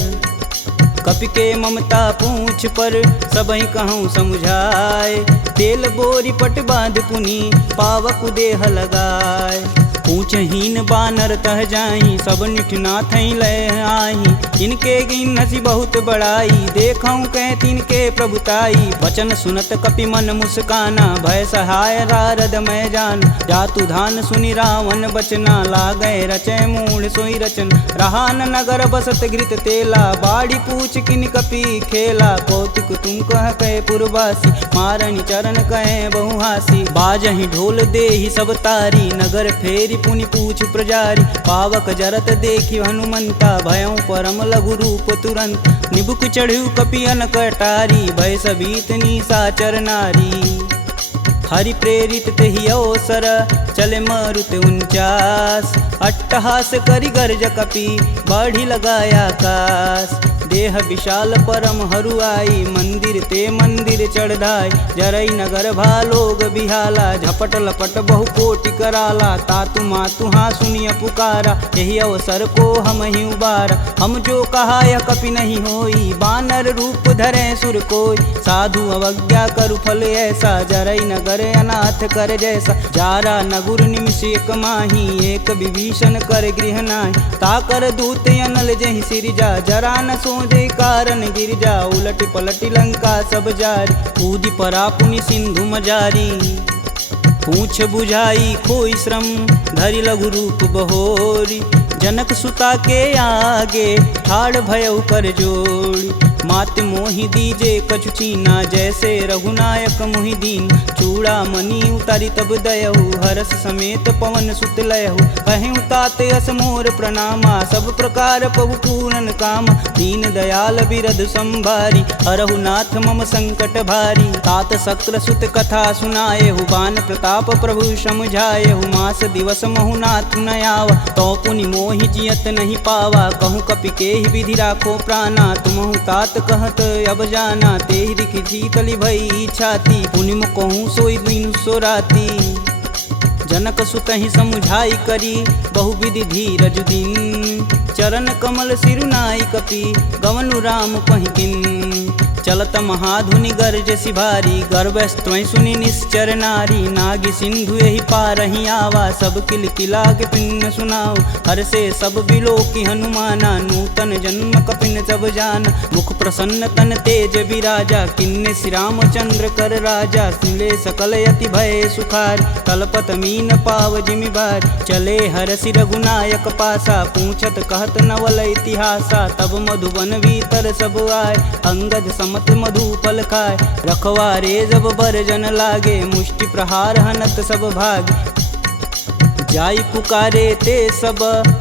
कपि के ममता पूछ पर, सबई कहूँ समझाए। तेल बोरी पट बांध पुनि, पावक देह लगाए। पूछहीन बानर तह जाही, सब निठना थई लय आही। इनके गिन हसी बहुत बड़ाई, देखऊँ कह तिनके प्रभुताई। वचन सुनत कपि मन मुस्काना, भय सहाय रारद मैं जान। जातु धान सुनि रावण बचना, लागै रचय मूढ़ सोई रचन। रहा न नगर बसत घृत तेला, बाड़ी पूछ किन कपि खेला। कौतुक तुम कह कहे पुरवासी, मारनि चरण कहे बहुहासी। बाजहि ढोल देहि सब तारी, नगर फेरी पुनि पूछ प्रजारी। पावक जरत देखि हनुमंता, भयं परम लघु रूप तुरंत। निबुक चढ़ु कपि अनक अटारी, भय सबीत निशाचर नारी। हरि प्रेरित तेहि अवसर, चले मारुत 49। अट्टहास करि गर्ज कपि, बाढ़ि लगाया आकाश। देह विशाल परम हरुआई, मंदिर ते मंदिर चढ़ाई। जरई नगर भालोग बिहाला, झपट लपट बहु कोटि कराला। तातु मातु हाँ सुनिय पुकारा, यही अवसर को हम ही उबारा। हम जो कहा यह कपि नहीं होई, बानर रूप धरे सुर कोई। साधु अवज्ञा करु फल ऐसा, जरई नगर अनाथ कर जैसा। जारा नगुर निमिष एक माही, एक विभीषण कर गृह नाहि। ताकर दूत अनल जहि सिरजा, जरा न सोजे कारण गिरजा। उलटि पलटि लंका सब जारी, कूदि परा पुनि सिंधु मजारी। पूछ बुझाई खोई श्रम, धरि लघु रूप बहोरी। जनक सुता के आगे, ठाड़ भयउ कर जोड़ी। मात मोहि दीजे कछु चीना, जैसे रघुनायक मोहि दीन। चूड़ा मणि उतारी तब दयहु, हरस समेत पवन सुत लयहु। कहें तात यस मोर प्रणामा, सब प्रकार प्रभु पूरन काम। दीन दयाल बिरध संभारी, हरहु नाथ मम संकट भारी। तात शक्र सुत कथा सुनाएहु, बान प्रताप प्रभु समझाएहु। मास दिवस महु नाथ न आवा, तो पुनि मोहि जियत नहीं पावा। कहूँ कपि केहि विधि राखो प्राणा, तुमहु तात कहत अब जाना। तेहि दिखि शीतलि भई छाती, पुनि कहूँ सोई दिन सो राती। जनक सुतहि समुझाई करी, बहुविधि धीरज दिन। चरण कमल सिरुनाई कपि, गवनु राम पहिकिन। चलत महाधुनि गर्ज सिभारी, गर्भस्त्वं सुनि निश्चर नारी। नागी सिंधु यही पारहि आवा, सब किल किला के पिन सुनाओ। हर से सब बिलोकि हनुमाना, नूतन जन्म कपिन सब जान। मुख प्रसन्न तन तेज विराजा, किन्ने श्री रामचंद्र कर राजा। सुले सकल यति भय सुखार, तलपत मीन पाव जिमि बार। चले हरसि रघुनायक पासा, पूछत कहत नवल इतिहासा। तब मधुबन भीतर सब आए, अंगद मत मधुपल खाए। रखवारे जब बरजन लागे, मुष्टि प्रहार हनत सब भाग। जाई पुकारे ते सब,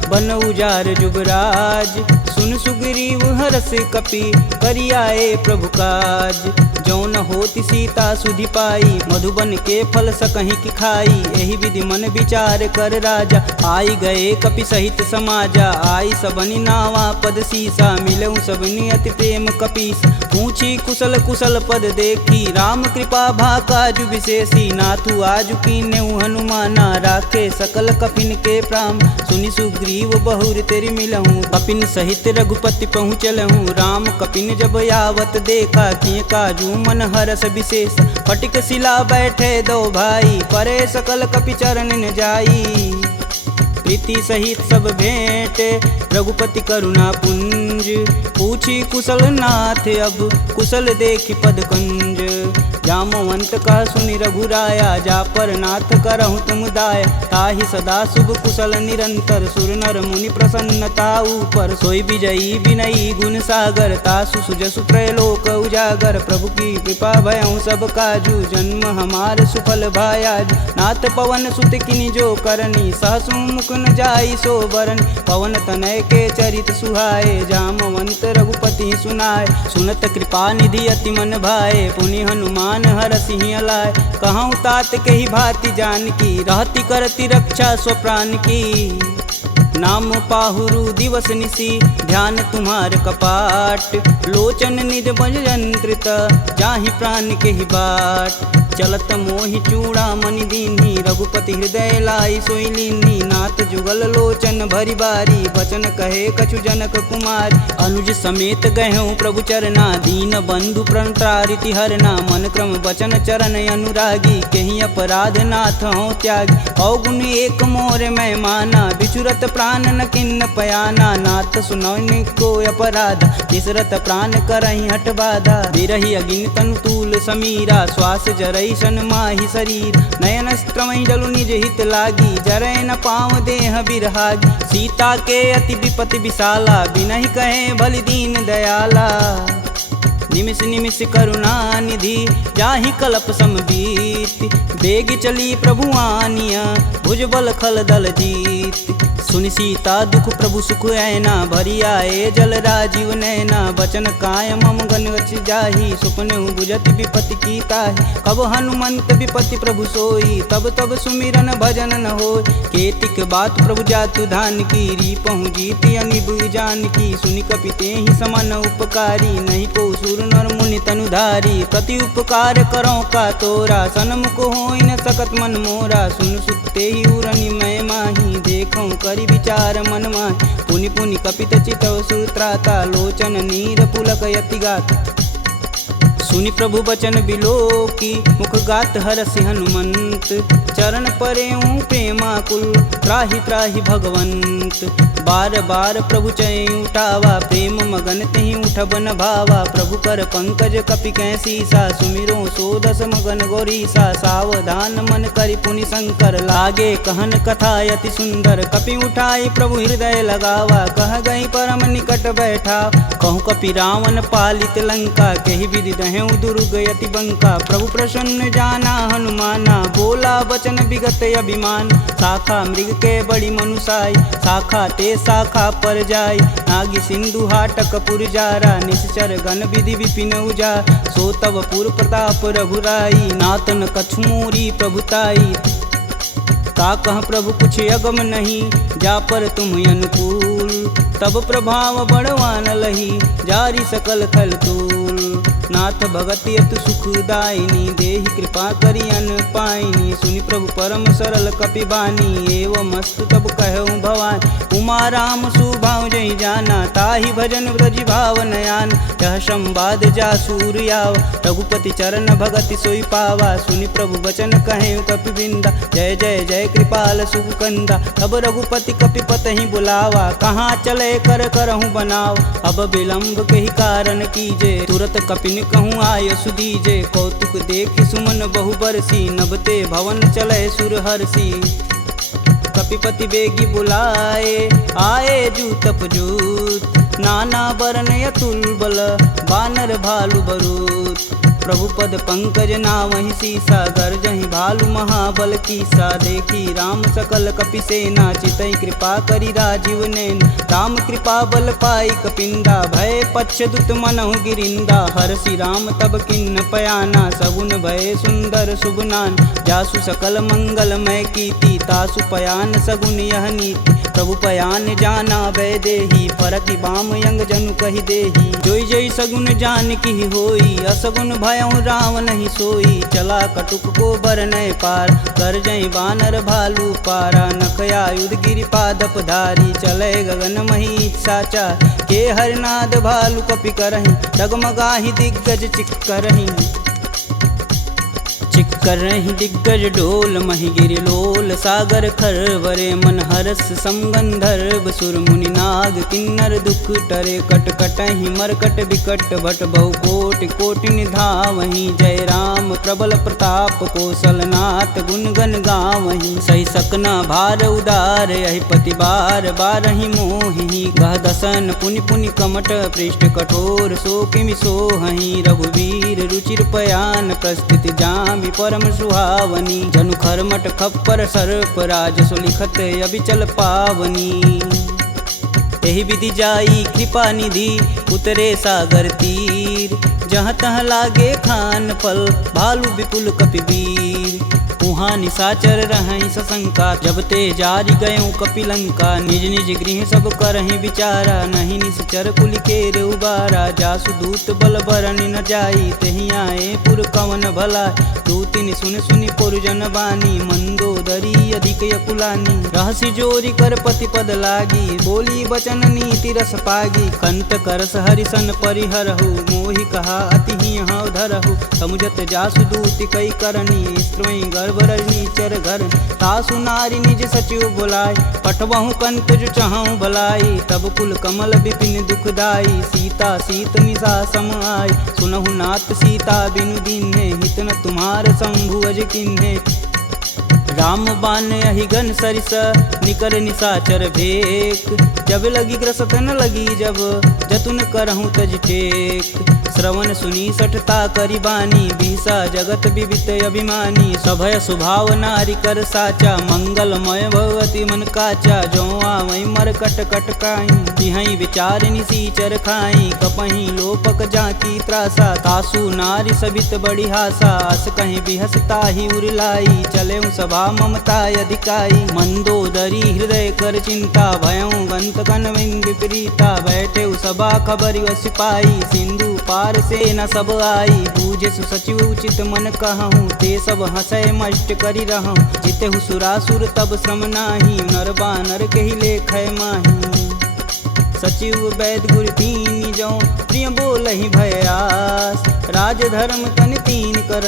बन उजार जुबराज। सुन सुग्रीव हरस कपि, करियाए प्रभु काज। जौन होति सीता सुधि पाई, मधुबन के फल सकहि की खाई। एहि विधि मन विचार कर राजा, आई गए कपि सहित समाजा। आई सबनि नावा पद सीसा, मिलऊँ सबनि अति प्रेम कपीस। पूछी कुशल कुशल पद देखी, राम कृपा भा काजु विशेषी। नाथु आजु कीन्हु हनुमाना, राखे सकल कपिन के प्राम। सुनि सुग्रीव बहुर तेरि मिलहूँ, कपिन सहित रघुपति पहुँचलहूँ। राम कपिन जब यावत देखा, किए काजू मन हरस विशेष। फटिक शिला बैठे दो भाई, परे सकल कपि चरण न जाई। प्रीति सहित सब भेंट, रघुपति करुणा पुंज। पूछी कुशल नाथ अब कुशल देखि पद कंज। जामवंत कह सुनि रघुराया जा पर नाथ करहु तुम दाया। ताहि सदा शुभ कुशल निरंतर सुर नर मुनि प्रसन्नता ऊपर। सोई विजयी विनयी गुण सागर तासु सुजसु त्रैलोक उजागर। प्रभु की कृपा भयउ सब काजू जन्म हमार सुफल भायाज। नाथ पवन सुत किनि जो करनी सहसु मुख न जाई सो बरन। पवन तनय के चरित सुहाए जामवंत रघुपति सुनाए। सुनत कृपा निधि अति मन भाए पुनि हनुमान हर सिंह लाए। कहूँ तात के ही भांति जान की रहती करती रक्षा स्वप्राण की। नाम पाहुरु दिवस निसी ध्यान तुम्हार कपाट। लोचन निज बज यंत्रित जाहि प्राण के ही बाट। चलत मोहि चूड़ा मनि दीन्ही रघुपति हृदय लाई सोई लीन्ही। नाथ जुगल लोचन भरी बारी बचन कहे कछु जनक कुमार। अनुज समेत गहूँ प्रभु चरना दीन बंधु प्रणतारिति हरना। मन क्रम बचन चरण अनुरागी कहीं अपराध नाथ हो त्यागी। अवगुण एक मोर मैं माना बिचुरत प्राण न किन्न पयाना। नाथ सुनौनि को अपराध निसरत प्राण करहि हठ बाधा। बिरहि अगिन तनु तूल समीरा श्वास जरई सन माहि शरीर। नयन स्त्रमहि जलु निज हित लागी जरै न पाँव देह बिरहागी। सीता के अति विपति विशाला बिनहि कहे बलि दीन दयाला। निमिष निमिष करुणा निधि जाहि कलप समबीत। बेग चली प्रभु आनिया भुजबल खल दल जीत। सुनि सीता दुख प्रभु सुख ऐना भरी आए जल राजीव नैना। बचन काय मम गन गच जाहि सुपने बुझत विपति की ताहि। कब हनुमंत विपति प्रभु सोई तब तब सुमिरन भजन न होय। केतिक बात प्रभु जातु धान की रीपहु जीति अनिब जान की। सुनि कपि तेहि समन उपकारी नहीं को सुर नर मुनि तनुधारी। प्रति उपकार करो का तोरा सनमुख होई न सकत मन मोरा। सुन सुते ही उरनि मैं माही देखऊँ करि विचार मन माहि। पुनि पुनि कपित चितव सुत्राता लोचन नीर पुलक यति गाता। सुनि प्रभु बचन बिलोकी मुख गात हरसि हनुमंत। चरण परेऊँ प्रेमाकुल त्राहि त्राहि भगवंत। बार बार प्रभु चै उठावा प्रेम मगन तेहि उठब न भावा। प्रभु कर पंकज कपि कैसीसा सुमिरो सोदस मगन गौरीसा। सावधान मन करि पुनि शंकर लागे कहन कथा अति सुंदर। कपि उठाई प्रभु हृदय लगावा कह गई परम निकट बैठा। कहूँ कपि रावण पालित लंका केहि विधि दहें दुर्ग यति बंका। प्रभु प्रसन्न जाना हनुमाना बोला वचन विगत अभिमान। शाखा मृग के बड़ी मनुसाई शाखा ते शाखा पर जाई। नागी सिंधु हाटक पुर जारा निश्चर गण विधि विपिन उजा। सो तब पुर प्रताप रघुराई नातन कछुमूरी प्रभुताई। का कह प्रभु कुछ अगम नहीं जा पर तुम अनुकूल। तब प्रभाव बड़वान लही जारी सकल खल तूल। नाथ भगति अतु सुखदायिनी देहि कृपा करि अन पाइनी। सुनि प्रभु परम सरल कपि बानी एवं मस्तु तब कहऊँ भवानी। उमा राम सुभाव जहि जाना ताहि भजन ब्रज भाव नयान। यह संवाद जा सूर्याव रघुपति चरण भगति सोई पावा। सुनि प्रभु वचन कहें कपि बिंदा जय जय जय कृपाल सुख कंदा। अब रघुपति कपि पतहि बुलावा कहाँ चले कर करहूँ बनाव। अब विलंब के ही कारण कीजे तुरत कपिन कहूँ आय सुदीजे। कौतुक देख सुमन बहु बरसी नभते भवन चले सुर हर्षि। कपिपति बेगी बुलाए आए जूतप जूत। नाना वर्ण अतुल बल बानर भालु बरूत। प्रभु पद पंकज नावहि सीसा गर्जहि भालु महाबल कीसा। देखी राम सकल कपि सेना चितई कृपा करि राजीव नैन। राम कृपा बल पाई कपिंदा भय पश्चदुत मनहु गिरिंदा। हरसि राम तब किन्न पयाना सगुन भय सुंदर शुभनान। जासु सकल मंगलमय कीर्ति तासु पयान सगुन यह नीति। प्रभु पयान जाना भय देही फरकि बाम यंग जनु कहि देही। जोई जोई सगुन जान की होई असगुन भयउ राम नहीं सोई। चला कटुक को बरनय पार कर जई बानर भालू पारा। नखया युध गिरि पादप धारी चले गगन मही साचा। के हरनाद भालू कपि करहि डगमगाहि दिग्गज चिक्करहि। चिक कर रही दिग्गज डोल महिगिरि लोल सागर खरवरे मन हरस समगंधर्व सुर मुनि नाग किन्नर दुख टरे कट कटहि मरकट विकट भट बहु कोटि कोटि निधावहि जय राम प्रबल प्रताप कौशलनाथ गुण गण गावहि सही सकना भार उदार यही पति बार बारहि मोहि गह दसन पुनि पुनि कमट पृष्ठ कठोर सो किमि सोहहि रघुवीर रुचिर पयान प्रस्थिति जामि परम सुहावनी जनु खरमट खप्पर सर्प राजसु लिखत अबिचल पावनी एहि विधि जाई कृपा निधि उतरे सागर तीर जहाँ तहाँ लागे खान फल भालू विपुल कपिवीर उहाँ निशाचर रहहि सशंका जब ते जारि गयों कपिलंका निज निज गृह सब करहि विचारा नहीं निश्चर कुलिकेर उबारा जासु दूत बल बरनि न जाई तेहि आए पुर कवन भला दूतिन सुन सुनि पुरजन बानी मंदोदरी अधिक यकुलानी रहसि जोरी कर पति पद लागी बोली बचन नीति रस पागी कंत करस हरिसन परिहरहु मोहि कहा अति ही हव धरहु समुझत जासु दूति कई करनी स्त्रवई गर्भ रजनी चर घर तासु नारी निज सचिव बुलाय पठबहु कंत जो चाहूं भलाई तब कुल कमल विपिन दुखदाई सीता सीत निशा सम आय सुनहु नाथ सीता बिनु दीन्हे हित न तुम्हार शंभु अज किन्हे राम बान अहिगन सरिस निकर निशाचर भेक जब लगी ग्रसत न लगी जब जतुन करहूँ तज टेक श्रवण सुनी सठता करी बानी बिहसा जगत विवित अभिमानी सभय स्वभाव नारी कर साचा मंगलमय भगवती मन काचा जो आवई मर कट कट काई तिहई विचार निसीचर खाई कपही लोपक जाकी त्रासा तासु नारी सबित बड़ी हासा अस कहीं बिहसता ही उरलाई चले सभा ममता अधिकाई मंदोदरी हृदय कर चिंता भयं गंत कनविंद विपरीता बैठे सभा खबर सिपाही सिंधु पार से न सब आई बूझे सचिव उचित मन कहूँ ते सब हंसय मष्ट करी रहूँ जिते सुरासुर तब श्रम नाही नर बानर के ही लेख माही सचिव वैद गुरु तीन जो प्रिय बोल ही भयास राज धर्म तन तीन कर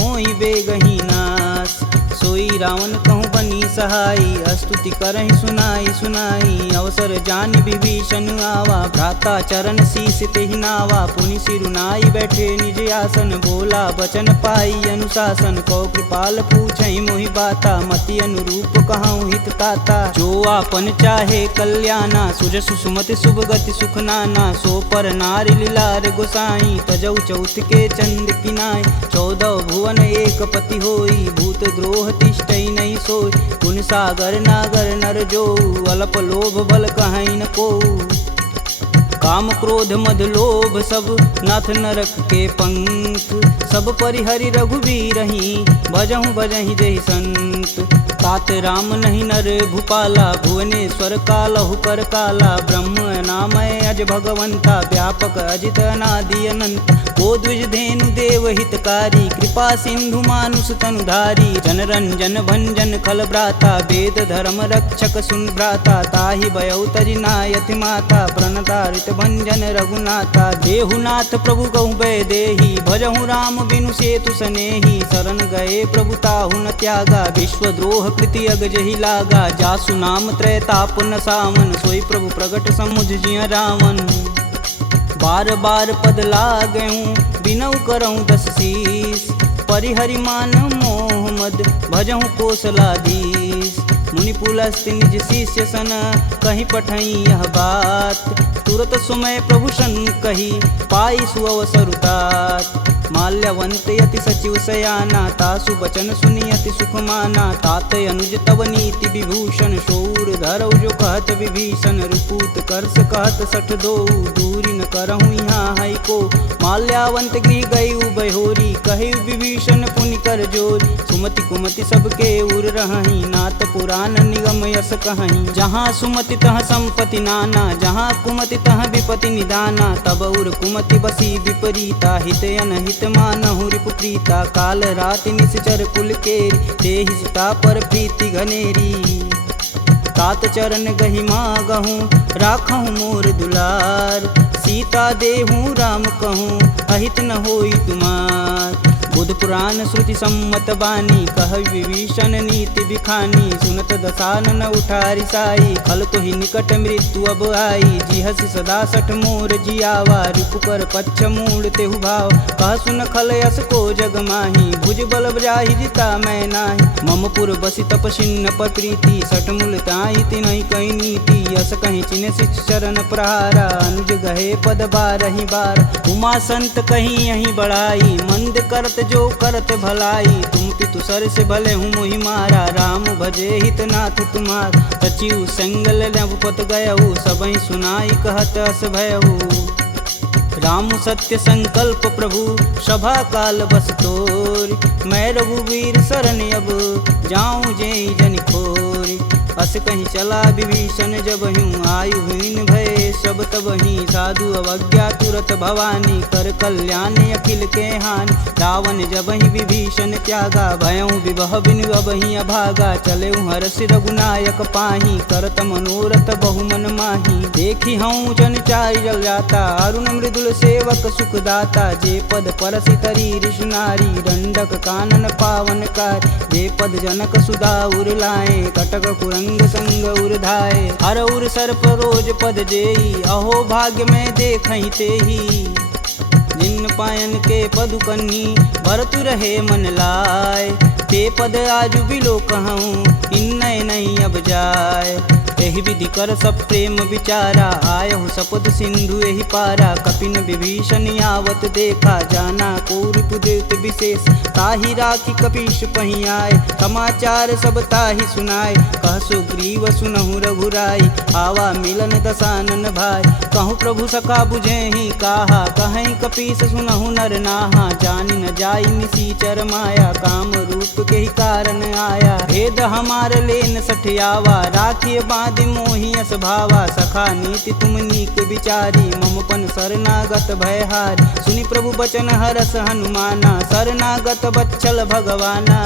होई बेगही नास सोई रावण कहूँ बनी सहाई स्तुति करहि सुनाई सुनाई अवसर जान विभीषण आवा भ्राता चरण शीस तेहि नावा पुनि सिरुनाई बैठे निज आसन बोला बचन पाई अनुशासन कौ कृपाल पूछहि मोहि बाता मति अनुरूप कहूँ हित ताता जो आपन चाहे कल्याणा सुजसु सुमति शुभ गति सुख नाना सो पर नारी लीलार गोसाई तजौ चौथ के चंद किनाय 14 भुवन एक पति होई भूत द्रोह तिष्ठई नहीं सोई गुण सागर नागर नर जो अल्प लोभ बल कहीं न को काम क्रोध मद लोभ सब नाथ नरक के पंख सब परिहरि रघुवीरहि भजहु भजहि जहि संत तात राम नहीं नर भूपाला भुवनेश्वर कालहु कर काला ब्रह्म नामय अज भगवंता व्यापक अजित अनादि अनंत को द्विज धेनु देव हितकारी कृपा सिंधु मानुष तनुधारी जन रंजन भंजन खल भ्राता वेद धर्म रक्षक सुन भ्राता ताहि भयउ तजि नायति माता प्रणतारित भंजन रघुनाथा देहुनाथ प्रभु कहु भय देहि भजहु राम बिनु सेतु सनेहि शरण गए प्रभु ताहु न त्यागा विश्वद्रोह कृति अगजहि लागा जासु नाम त्रैताप न सावन सोई प्रभु प्रगट समुझ जिय रावण बार बार पद लागऊं बिनऊ करऊं 10 शीस परिहरि मान मोह मद भजहु कौशलाधीश मुनि पुलस्त निज शिष्य सन कहीं पठई यह बात तुरत सुमय प्रभु सन कही पाई सुअवसरुतात माल्यवंत यति सचिव सयाना तासु बचन सुनियति सुख माना तात अनुज तव नीति विभूषण शौर धरौ जो कहत विभीषण रुपूत करस कहत सठ दो दूरी न करहूँ यहाँ है को माल्यावंत गृह गई बहोरी कहे विभीषण पुनि कर जोरी सुमति कुमति सबके उर रही नाथ पुराण निगम यस कहीं जहाँ सुमति तह संपत्ति नाना जहाँ कुमति तह विपति निदाना तब उर कुमति बसी विपरीता हित अनहित मानहु रिपुप्रीता काल राति निश्चर कुल केरी देहि सीता पर प्रीति घनेरी तात चरण गहि मागहूँ राखहूँ मोर दुलार सीता देहूँ राम कहूँ अहित न होई तुमार बुध पुराण श्रुति सम्मत बानी, कह विभीषण नीति बिखानी। सुनत दसानन उठारी साई, खल तो ही निकट मृत्यु अब आई। जिहसि सदा सठ मोर जियावा, रिपुकर पच्छ मूड तेहु भाव। कह सुन खल यस को जग माही, भुज बल जाहि जिता मैं नाही। मम पुर बसि तपसिन्न पर प्रीति, सठ मूल ताहि तिनहि कही नीति। यस कहीं चिन्ह शिष चरण प्रहारा, अनुज गहे पद बारहि बार। उमा संत कहीं यहीं बढ़ाई, मंद करत जो करत भलाई। तुम पितु सर से भले हूँ मोहि मारा, राम भजे हित नाथ तुम्हार। सचिव संगल नवपत गयहु, सबहि सुनाई कहत अस भयहु। राम सत्य संकल्प प्रभु, सभा काल बस तोरि। मैं रघुवीर शरण अब, जाऊं जेहि जन खोरि। अस कहीं चला विभीषण जब हूँ, आयुहीन भय सब तब ही। साधु अवज्ञा तुरत भवानी, कर कल्याण अखिल के हानि। रावण जब ही विभीषण त्यागा, भयऊँ विवह बिनु अब ही अभागा। चले हरष रघुनायक पाही, करत मनोरथ बहुमन माही। देखी हूँ जन चारि जल जाता, अरुण मृदुल सेवक सुखदाता। जे पद परसि तरी ऋषि नारी, दंडक कानन पावन कार। जे पद जनक सुधा उर लाए, कटक कुरंग संग उर धाये। हर उर सर्प रोज पद जेई, अहो भाग्य में देखहि तेहि। जिन पायन के पदु कन्ही, भरतु रहे मन लाय। ते पद आजु बिलो कहूँ, इन्नय नहीं अब जाय। एहि विधि कर सब प्रेम विचारा, आयहु सपद सिंधु एहि पारा। कपिन विभीषण आवत देखा, जाना कौरव देत विशेष। ताहि राखी कपीश पही आए, समाचार सब ताहि सुनाए। कह सुग्रीव सुनहु रघुराई, आवा मिलन दसानन भाई। कहूँ प्रभु सखा बुझेहि काहा, कहीं कपीस सुनहु नर नाहा। जानि न जाई निसीचर माया, काम रूप के ही कारण आया। भेद हमार लेन सठियावा, राखिय बांधि मोहि अस भावा। सखा नीति तुम नीक विचारी, ममपन शरणागत भयहार। सुनि प्रभु बचन हरस हनुमाना, शरणागत बच्चल भगवाना।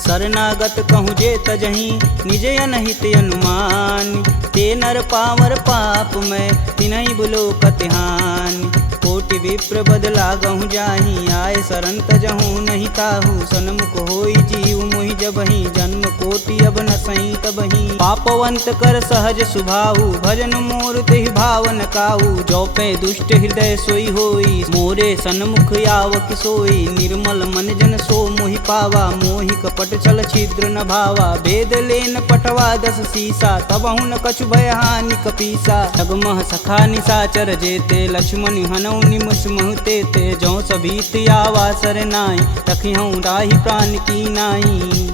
शरणागत कहूँ जे तजहि, निज अनहित अनुमान। ते नर पावर पाप में, तिन्हि बुलोकत हानि। कोटि विप्र बदला गहूँ जाहि, आए शरण तजहूँ नहीं ताहू। सन्मुख होई जीव मोहि जबहि, जन्म कोटि अब न सही तबहि। पापवंत कर सहज सुभाऊ, भजन मोर तेहि भावन काऊ। जो पे दुष्ट हृदय सोई होई, मोरे सन्मुख आव किसोई। निर्मल मन जन सो मोहि पावा, मोहि कपट छल छिद्र न भावा। भेद लेन पटवा दस सीसा, तबहु न कछु भय हानि कपीसा। जगमह सखा निशाचर जेते, लक्ष्मण हनौ निमस महते ते। जौ सभीत आवा सरनाई, तखिहूँ राहि प्राण की नाई।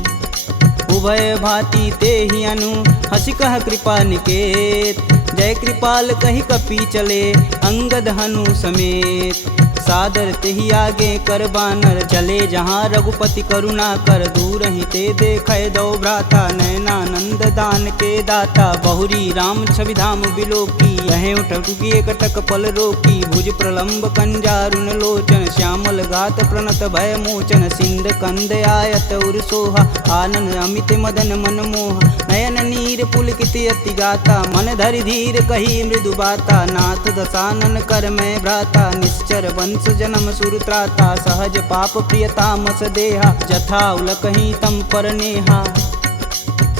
उभय भांति ते ही अनु, हंसी कह कृपा निकेत। जय कृपाल कही कपी चले, अंगद हनु समेत। सादर तेहि आगे कर बानर, चले जहाँ रघुपति करुणा कर। दूर ही ते देखे दो भ्राता, नयनानंद दान के दाता। बहुरी राम छवि धाम बिलोकी, यह उठुकी कटक पल रोकी। भुज प्रलंब कंजारुन लोचन, श्यामल गात प्रणत भय मोचन। सिंध कंद आयत उर सोहा, आनन अमित मदन मन मोह। नयन नीर पुलकित अति गाता, मन धरि धीर कही मृदु बाता। नाथ दसानन कर मैं भ्राता, निश्चर वंश जन्म सुर त्राता। सहज पाप प्रियतामस देहा, जथा उलकहि तम पर नेहा।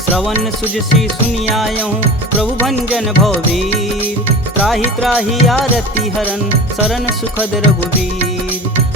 श्रवण सुजसी सुनियायहूँ, प्रभु भंजन भववीर। त्राहि त्राहि आरती हरन, शरण सुखद रघुवीर।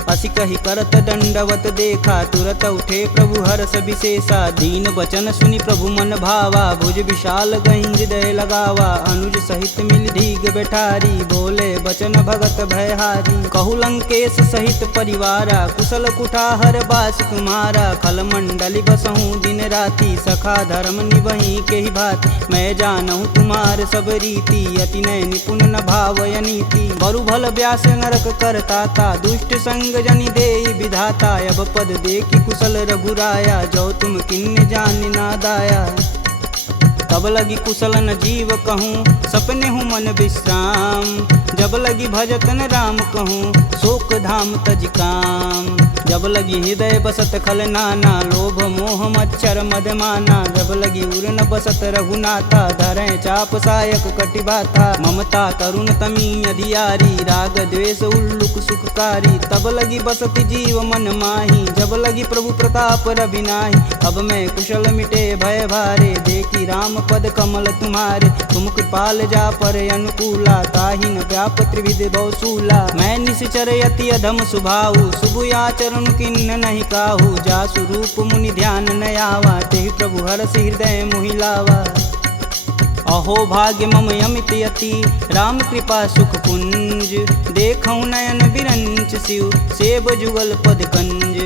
असी कही करत दंडवत देखा, तुरत उठे प्रभु हर्ष विशेषा। दीन वचन सुनि प्रभु मन भावा, भुज विशाल गहि हृदय लगावा। अनुज सहित मिल धीग बैठारी, बोले बचन भगत भयहारी। कहु लंकेश सहित परिवारा, कुशल कुठाहर बास तुम्हारा। खल मंडली बसहूँ दिन राति, सखा धर्म निबहि के ही भात। मैं जानहूँ तुम्हार सब रीति, अति नय निपुण न भावय नीति। बरु भल व्यास नरक करता था, दुष्ट संग जनि देई विधाता। अब पद देखि कुशल रघुराया, जो तुम किन्ने जान ना दाया। तब लगी कुशल न जीव कहूँ, सपने हूँ मन विश्राम। जब लगी भजतन राम कहूँ, शोक धाम तज काम। जब लगी हृदय बसत खल नाना, लोभ मोह मच्छर मदमाना। जब लगी उर न बसत रघुनाथा, धरें चाप सायक कटिबाथा। ममता तरुण तमी अधियारी, राग द्वेष उल्लुक सुखकारी। तब लगी बसत जीव मन माही, जब लगी प्रभु प्रताप रविनाही। अब मैं कुशल मिटे भय भारे, देखी राम पद कमल तुम्हारे। तुम कृपाल जा पर अनुकूला, ताहि न व्याप त्रिविध बहुसूला। मैं निश्चर यति अधम सुभाऊ, शुभ आचरण किन्न नहीं काहू। जासु रूप मुनि ध्यान न आवा, तेहि प्रभु हरष हृदय मोहि लावा। अहो भाग्य मम यमित यति, राम कृपा सुख कुंज। देखऊँ नयन बिरंच शिव, सेब जुगल पद कंज।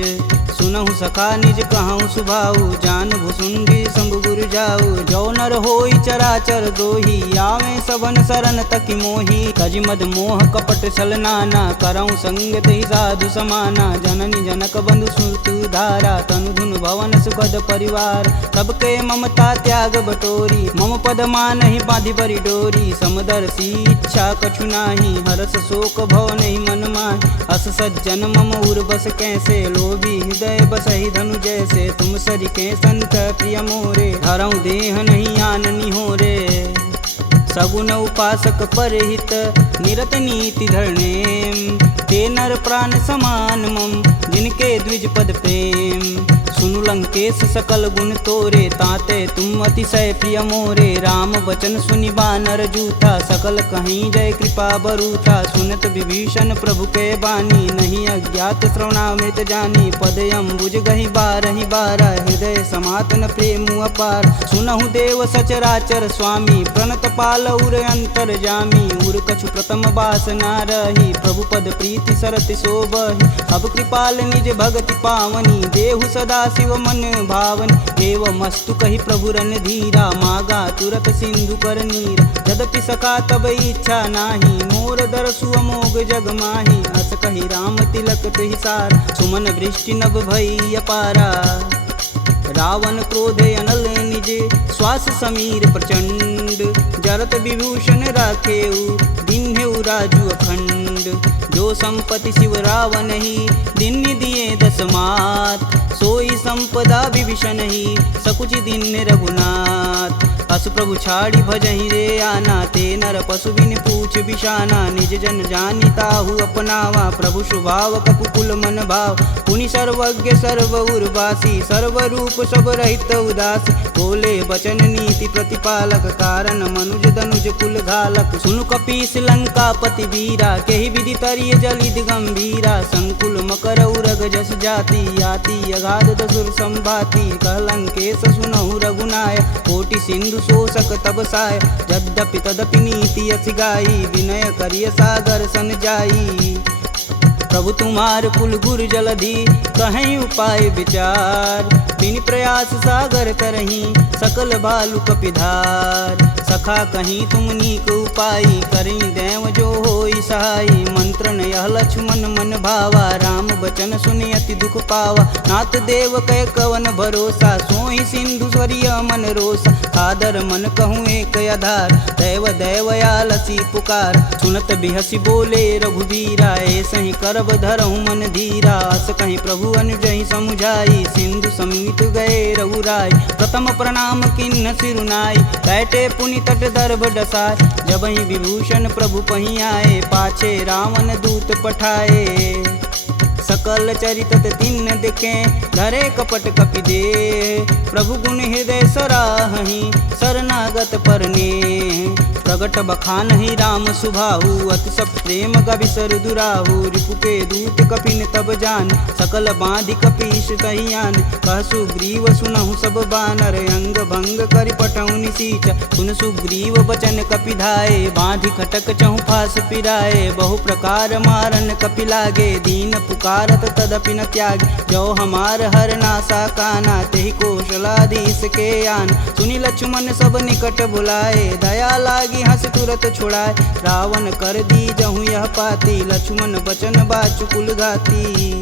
सुनहु सखा निज कहूँ सुभाऊ, जान भुसुंडी शंभु गुरु जाऊ। जो नर होई चराचर द्रोही, आवे सबन शरण तकि मोही। तज मद मोह कपट छल नाना, करऊँ संगत ही साधु समाना। जननी जनक बंधु सुत धारा, तनु धुन भवन सुखद परिवार। सबके ममता त्याग बटोरी, मम पद मानहि बांधि बरी डोरी। समदर्शी इच्छा कछु नाही, हरस शोक भव नहीं मन माहि। अस सज्जन मम उर बस कैसे, लोभी हृदय बसहि धनु जैसे। तुम सरिके संत प्रिय मोरे, धरऊँ देह नहीं आननी हो रे। सगुन उपासक परहित, निरत नीति धरनेम। ते नर प्राण समान मम, जिनके द्विज पद प्रेम। सुनु लंकेश सकल गुण तोरे, ताते तुम अतिशय प्रिय मोरे। राम बचन सुनि बानर जूथा, सकल कहीं जय कृपा बरूथा। सुनत विभीषण प्रभु के बानी, नहीं अज्ञात श्रवणामृत जानी। पद अम्बुज गहि बारहि बारा, हृदय समातन प्रेम अपार। सुनहु देव सचराचर स्वामी, प्रणत पाल उर अंतर जामी। उर कछु प्रथम बास ना रही, प्रभु पद प्रीति सरत शोभहि। अब कृपाल निज भगति पावनी, देहु सदा शिव मन भावनी। एवं मस्तु कही प्रभु रन धीरा, मागा तुरत सिंधु कर नीर। यद्यपि सखा तब इच्छा नाही, मोर दरसु अमोघ जग माही। अस कही राम तिलक तुहि सार, सुमन वृष्टि नभ भई अपारा। रावण क्रोधे अनल निज, श्वास समीर प्रचंड। जरत विभूषण राखेऊ, दिन्हेऊ राजु अखंड। जो संपत्ति शिव रावण ही, दिन दिए दस मात। सोई संपदा विभीषण ही, सकुच दिन रघुनाथ। अस प्रभु छाड़ी भजहि रे आना, ते नर पशु बिन पूछ बिशाना। निज जन जानि ताहु अपनावा, प्रभु स्वभाव कपुकुल मन भाव। पुनि सर्वज्ञ सर्व उर्वासी, सर्वरूप सब रहित उदासी। बोले बचन नीति प्रतिपालक, कारण मनुज धनुज कुल घालक। सुनु कपीस लंकापति वीरा, केहि विधि तरिय जलिद गंभीरा। संकुल मकर उरग जस जाति, याति अगाध दसुर संभाति। कह लंकेश सुनहु रघुनाय, कोटि सिंधु शोषक तब साय। यद्यपि तदपि नीति यस गाई, विनय करिय सागर सन जाई। प्रभु तुम्हार कुल गुर जलधि, कहीं उपाय विचार। बिन प्रयास सागर तरही, सकल बालु कपिधार। सखा कहीं तुम नीक उपाय, करी देव जो होई सहाई। मंत्र न यह लक्ष्मण मन भावा, राम बचन सुनि अति दुख पावा। नाथ देव कह कवन भरोसा, सोई सिंधु स्वरिय मन रोसा। आदर मन कहूँ एक आधार, दैव दैवयालसी पुकार। सुनत बिहसी बोले रघुबीरा, ऐसे ही करब धरहु मन धीरा। अस कहीं प्रभु अनुजहि समुझाई, सिंधु समीत गए रघुराय। प्रथम प्रणाम किन्न सिरुनाई, बैठे पुनि तट दर्भ डसाय। जब ही विभूषण प्रभु पही आए, पाछे रावण दूत पठाए। सकल चरितत तिन्न दिखे, धरे कपट कपि दे। प्रभु गुण हृदय सराहहि, शरणागत परने। प्रगट बखानहि राम सुभाहु, अति सब प्रेम गविसर दुराहु। रिपु के दूत कपिन तब जान, सकल बांधि कपीश तहियान। कह सुग्रीव सुनहु सब बानर, अंग भंग करि पठौनि निसीच। सुन सुग्रीव बचन कपि धाये, बांधि खटक चहु फास पिराए। बहु प्रकार मारन कपि लागे, दीन पुकारत तदपि न त्यागे। जो हमार हर नासा काना, तेहि कौशलाधीश के आन। सुनि लक्ष्मण सब निकट बुलाए, दया लागी हंस तुरत छुड़ाए। रावण कर दी जहु यह पाती, लक्ष्मण बचन बाचु कुल घाती।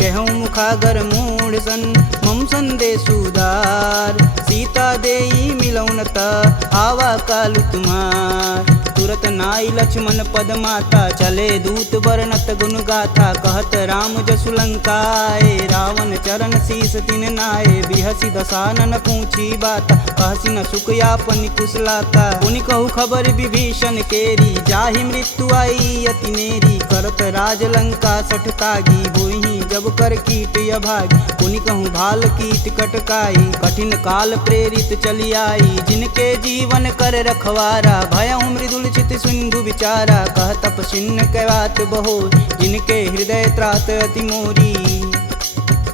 कहूँ मुखागर मूढ़ सन, मम संदेश उदार। सीता देई मिलौन त, आवा कालु तुम्हार। तुरत नाई लक्ष्मण पद माता, चले दूत बरनत गुण गाथा। कहत राम जसु लंकाए, रावण चरण शीस तिन नाए। बिहसी दसानन पूछी बात, कहसी न सुख यापन कुशलाता। पुनि कहु खबर विभीषण केरी, जाहि मृत्यु आई अति नेरी। करत राज लंका सठ तागी, होई जब कर कीट अभागी। पुनि कहूँ भाल कीट कटकाई, कठिन काल प्रेरित चली आई। जिनके जीवन कर रखवारा, भयउ मृदुल चित सिंधु विचारा। कह तपसिन्न कै बात बहो, जिनके हृदय त्रात अति मोरी।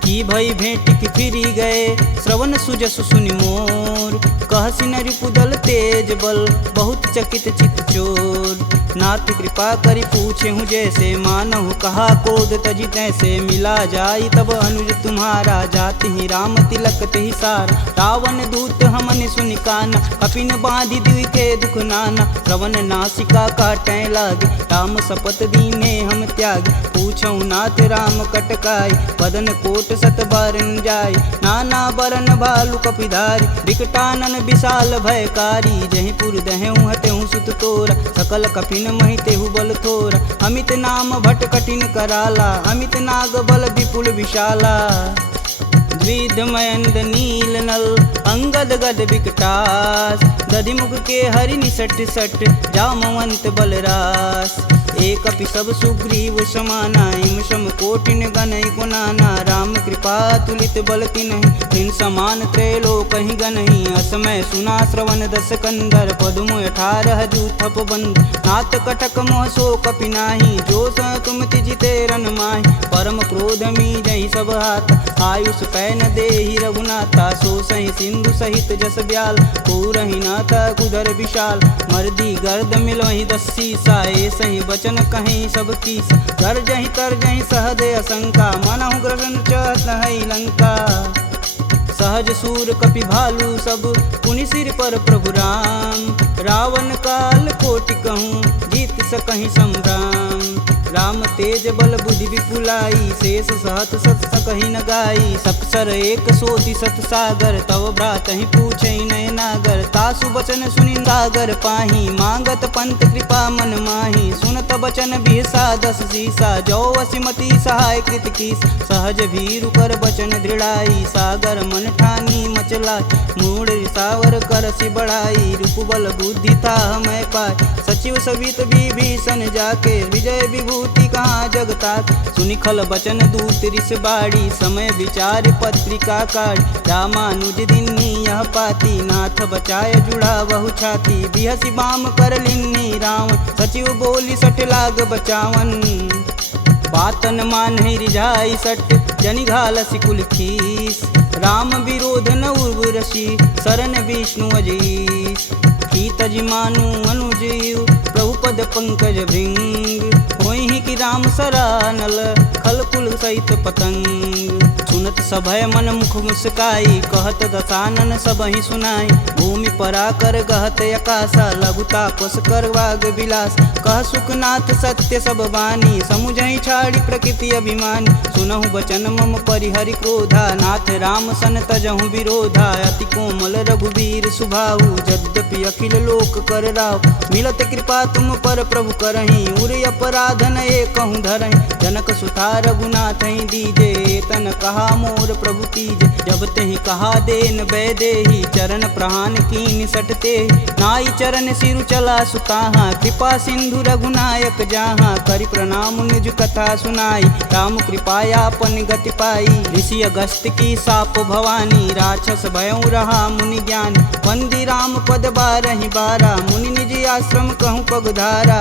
की भई भेंट की फिरी गए, श्रवण सुजस सुनि मोर। कहसी न रिपुदल तेज बल, बहुत चकित चित चोर। नाथ कृपा करि पूछे हूँ जैसे, मानहु कहा क्रोध तजि तैसे। मिला जाई तब अनुज तुम्हारा, जाति ही राम तिलक तेहि सार। रावण दूत हमन सुनि काना, कपिन बांधि दिवि के दुख नाना। श्रवण नासिका काटै लागे, राम शपथ दीने हम त्यागे। पूछौ नाथ राम कटकाई, बदन कोट सत बारन जाय। नाना बरन भालु कपिधारी, विकटानन विशाल भयकारी। जहीं पुर दहेउ हतेउ सुत तोरा, सकल कपिन महि तेहु बल थोरा। अमित नाम भट कठिन कराला, अमित नाग बल विपुल विशाला। द्विध मयंद नील नल, अंगद गद विकटास। दधिमुख के हरि निसट सट, जामवंत बलरास। एक अपि सब सुग्रीव समाना, इम सम कोटिन गनहि गुनाना। राम कृपा तुलित बल तिन्हि, तिन समान त्रैलोकहि गनहि। असमय सुना श्रवण दस कंदर, पदुम 18 जूथप बंद। नाथ कटक मोह सो कपि नाही, जो स तुम तिजिते रन माहि। परम क्रोध मीजहि सब हाथ, आयुष पै न देहि रघुनाथा। सो सहि सिंधु सहित जस ब्याल, पूरहि नाथा कुधर विशाल। मर्दी गर्द मिलहि 10 सीसा, सही बचन कहीं सब कीस। गर्जहि तरजहि सहदे असंका, मनहु ग्रसन चहत है लंका। सहज सूर कपि भालू सब, पुनि सिर पर प्रभु राम। रावण काल कोटि कहूँ, जीत सकहि संग्राम। राम तेज बल बुद्धि विपुलाई, शेष सहत सत सकहि न गाई। सकसर एक सोति सत सागर, तव भ्रातहि पूछै नय नागर। तासु बचन सुनि सागर पाही, मांगत पंत कृपा मन माही। सुनत बचन बिहसा 10 सीसा, जो वसिमति सहाय कृत कीस। सहज भीरु कर बचन दृढ़ाई, सागर मन ठानी मचला। मूढ़ रिसावर करसि बढ़ाई, रूप बल बुद्धि था मैं पाय। सचिव सवित विभीषण जाके, विजय विभूति कहाँ जगता। सुनि खल बचन दूत रिस बाड़ी, समय विचार पत्रिका काढ़। रामानुज दिन्नी यह पाती, नाथ बचाय जुड़ा बहु छाती। बिहसी बाम कर लिन्नी रावण, सचिव बोली सठ लाग बचावन। बातन मानहि रिझाई सट, जनि घालसि कुल खीस। राम विरोध न उर्वरसी, शरण विष्णु अजीस। की तजि मानु अनुजीव, प्रभु पद पंकज भृंग। होहि कि राम सरानल, खल कुल सहित पतंग। सुनत सभय मन मुख मुस्काई, कहत दसानन सबहि सुनाई। भूमि परा कर गहत आकाशा, लघुता पस कर वाग विलास। कह सुखनाथ सत्य सब बानी, समुझहि छाड़ी प्रकृति अभिमानी। सुनहु बचन मम परिहरि क्रोधा, नाथ राम सन तजहु विरोधा। अति कोमल रघुवीर सुभाऊ, यद्यपि अखिल लोक कर राव। मिलत कृपा तुम पर प्रभु करहि, उर अपराध न एकहु धरहि। जनक सुता रघुनाथ दीजे, तन कहा मोर प्रभु तीजे। जब तेहि कहा देन बैदेही, चरण प्रहान कीन सटते। नाई चरण सिरु चला सुताहा, कृपा सिंधु रघुनायक जहाँ। करि प्रणाम निज कथा सुनाई, राम कृपायापन गति पाई। ऋषि अगस्त की साप भवानी, राक्षस भयउ रहा मुनि ज्ञानी। वंदी राम पद 12 बारा, मुनि निज आश्रम कहूँ पगधारा।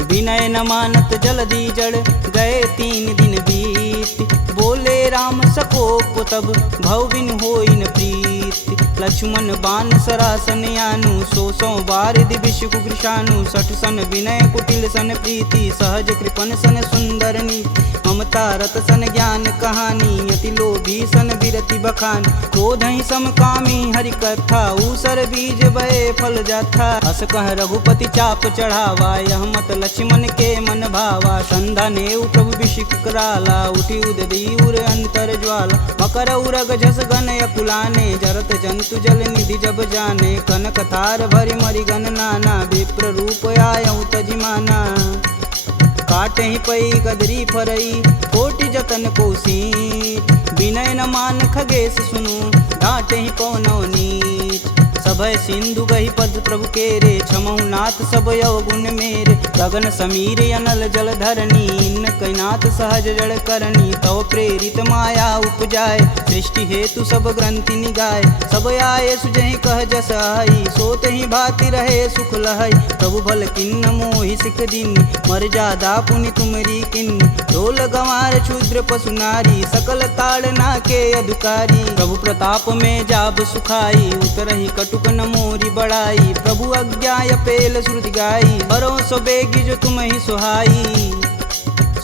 विनय न मानत जलधि जड़, गए 3 दिन बीत। बोले राम सकोप तब, भव बिन होई न प्रीत। लक्ष्मण बान सरासन यानु, 100 बार दिविश कुकृशानु। 60 सन विनय कुटिल सन प्रीति, सहज कृपन सन सुंदर नीति। ममता रत सन ज्ञान कहानी, अति लोभी सन विरति बखान। क्रोधहि समकामी हरि कथा, ऊसर बीज बए फल जाथा। अस कह रघुपति चाप चढ़ावा, यह मत लक्ष्मण के मन भावा। संधा नेउ प्रभु बिषिक कराला, उठी उददी उर अंतर ज्वाला। मकर उरग जस गन अकुलाने, जरत जंतु जल निधि जब जाने, कनक तार भरि मरिगन नाना, विप्र रूप आयऊ तजिमाना। काटे ही पई गदरी फरई, कोटि जतन कोसी, विनय न मान खगेश सुनु, डांटे ही पवनौ नीच। सभय सिंधु गही पद प्रभु केरे, छमहु नाथ सब अवगुण मेरे। गगन समीर अनल जल धरनी, इन कैनाथ सहज जड़ करनी। तव प्रेरित माया उपजाय, सृष्टि हेतु सब ग्रंथि निगाय। सब आये सुजहि कह जस आई, सोत ही भाति रहे सुख लहै। प्रभु भल किन्न मोहि सिख दीनी, मर्यादा पुनि तुमरी किन्नी। ढोल गंवार क्षुद्र पशु नारी, सकल ताड़ना के अधिकारी। प्रभु प्रताप में जाब सुखाई, उतरहि कटुक न मोरी बड़ाई। प्रभु अज्ञा पेल श्रुति गाई, बरो सो बेगी जो तुम ही सुहाई।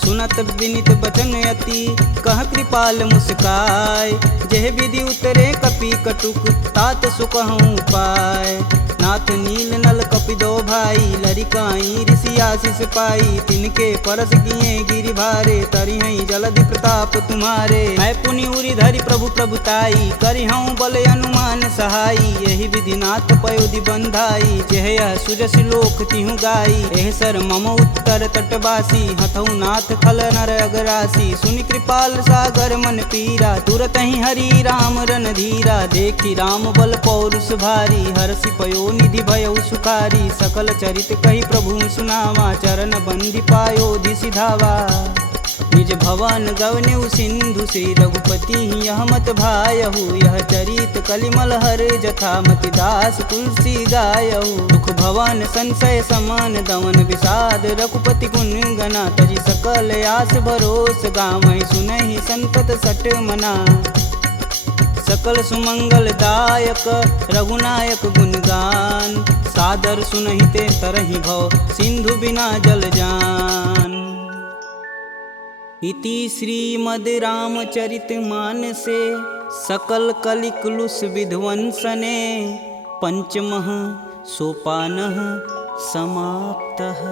सुनत विनित बचन अति, कह कृपाल मुस्काय। जेह विधि उतरे कपि कटुक, तात सुकहूँ पाय। नाथ नील नल कपि दो भाई, लरिकाई ऋषि आशीष पाई। तिनके परस किए गिरि भारे, तरिहै जलधि प्रताप तुम्हारे। मैं पुनि उरि धरि प्रभु प्रभुताई, करिहऊँ बल अनुमान सहाई। यही विधि नाथ पयोधि बंधाई, जेह यह सुजस लोक तिहु गाई। एह सर मम उत्तर तटवासी, हथऊ नाथ खल नर अगरासी। सुनि कृपाल सागर मन पीरा, तुरत ही हरि राम रन धीरा। देखी राम बल पौरुष भारी, हरषि पयो निधि भयउ सुखारी। सकल चरित कही प्रभु सुनावा, चरण बंदी पायोधि सिधावा। निज भवन गवनेउ सिंधु, श्री रघुपति यह मत भायहु। यह चरित कलिमल हर जथा, मति दास तुलसी गायहु। दुख भवन संशय समान, दमन विषाद रघुपति गुण गना। तजि सकल आस भरोस, गावहि सुनहि संतत सट मना। सकल सुमंगल दायक रघुनायक गुणगान, सादर सुनहि ते तरहि भव, सिंधु बिना जल जान। इति श्रीमद् रामचरित मानसे, सकल कलिकुलुष विध्वंसने। पंचमः सोपानः समाप्तः।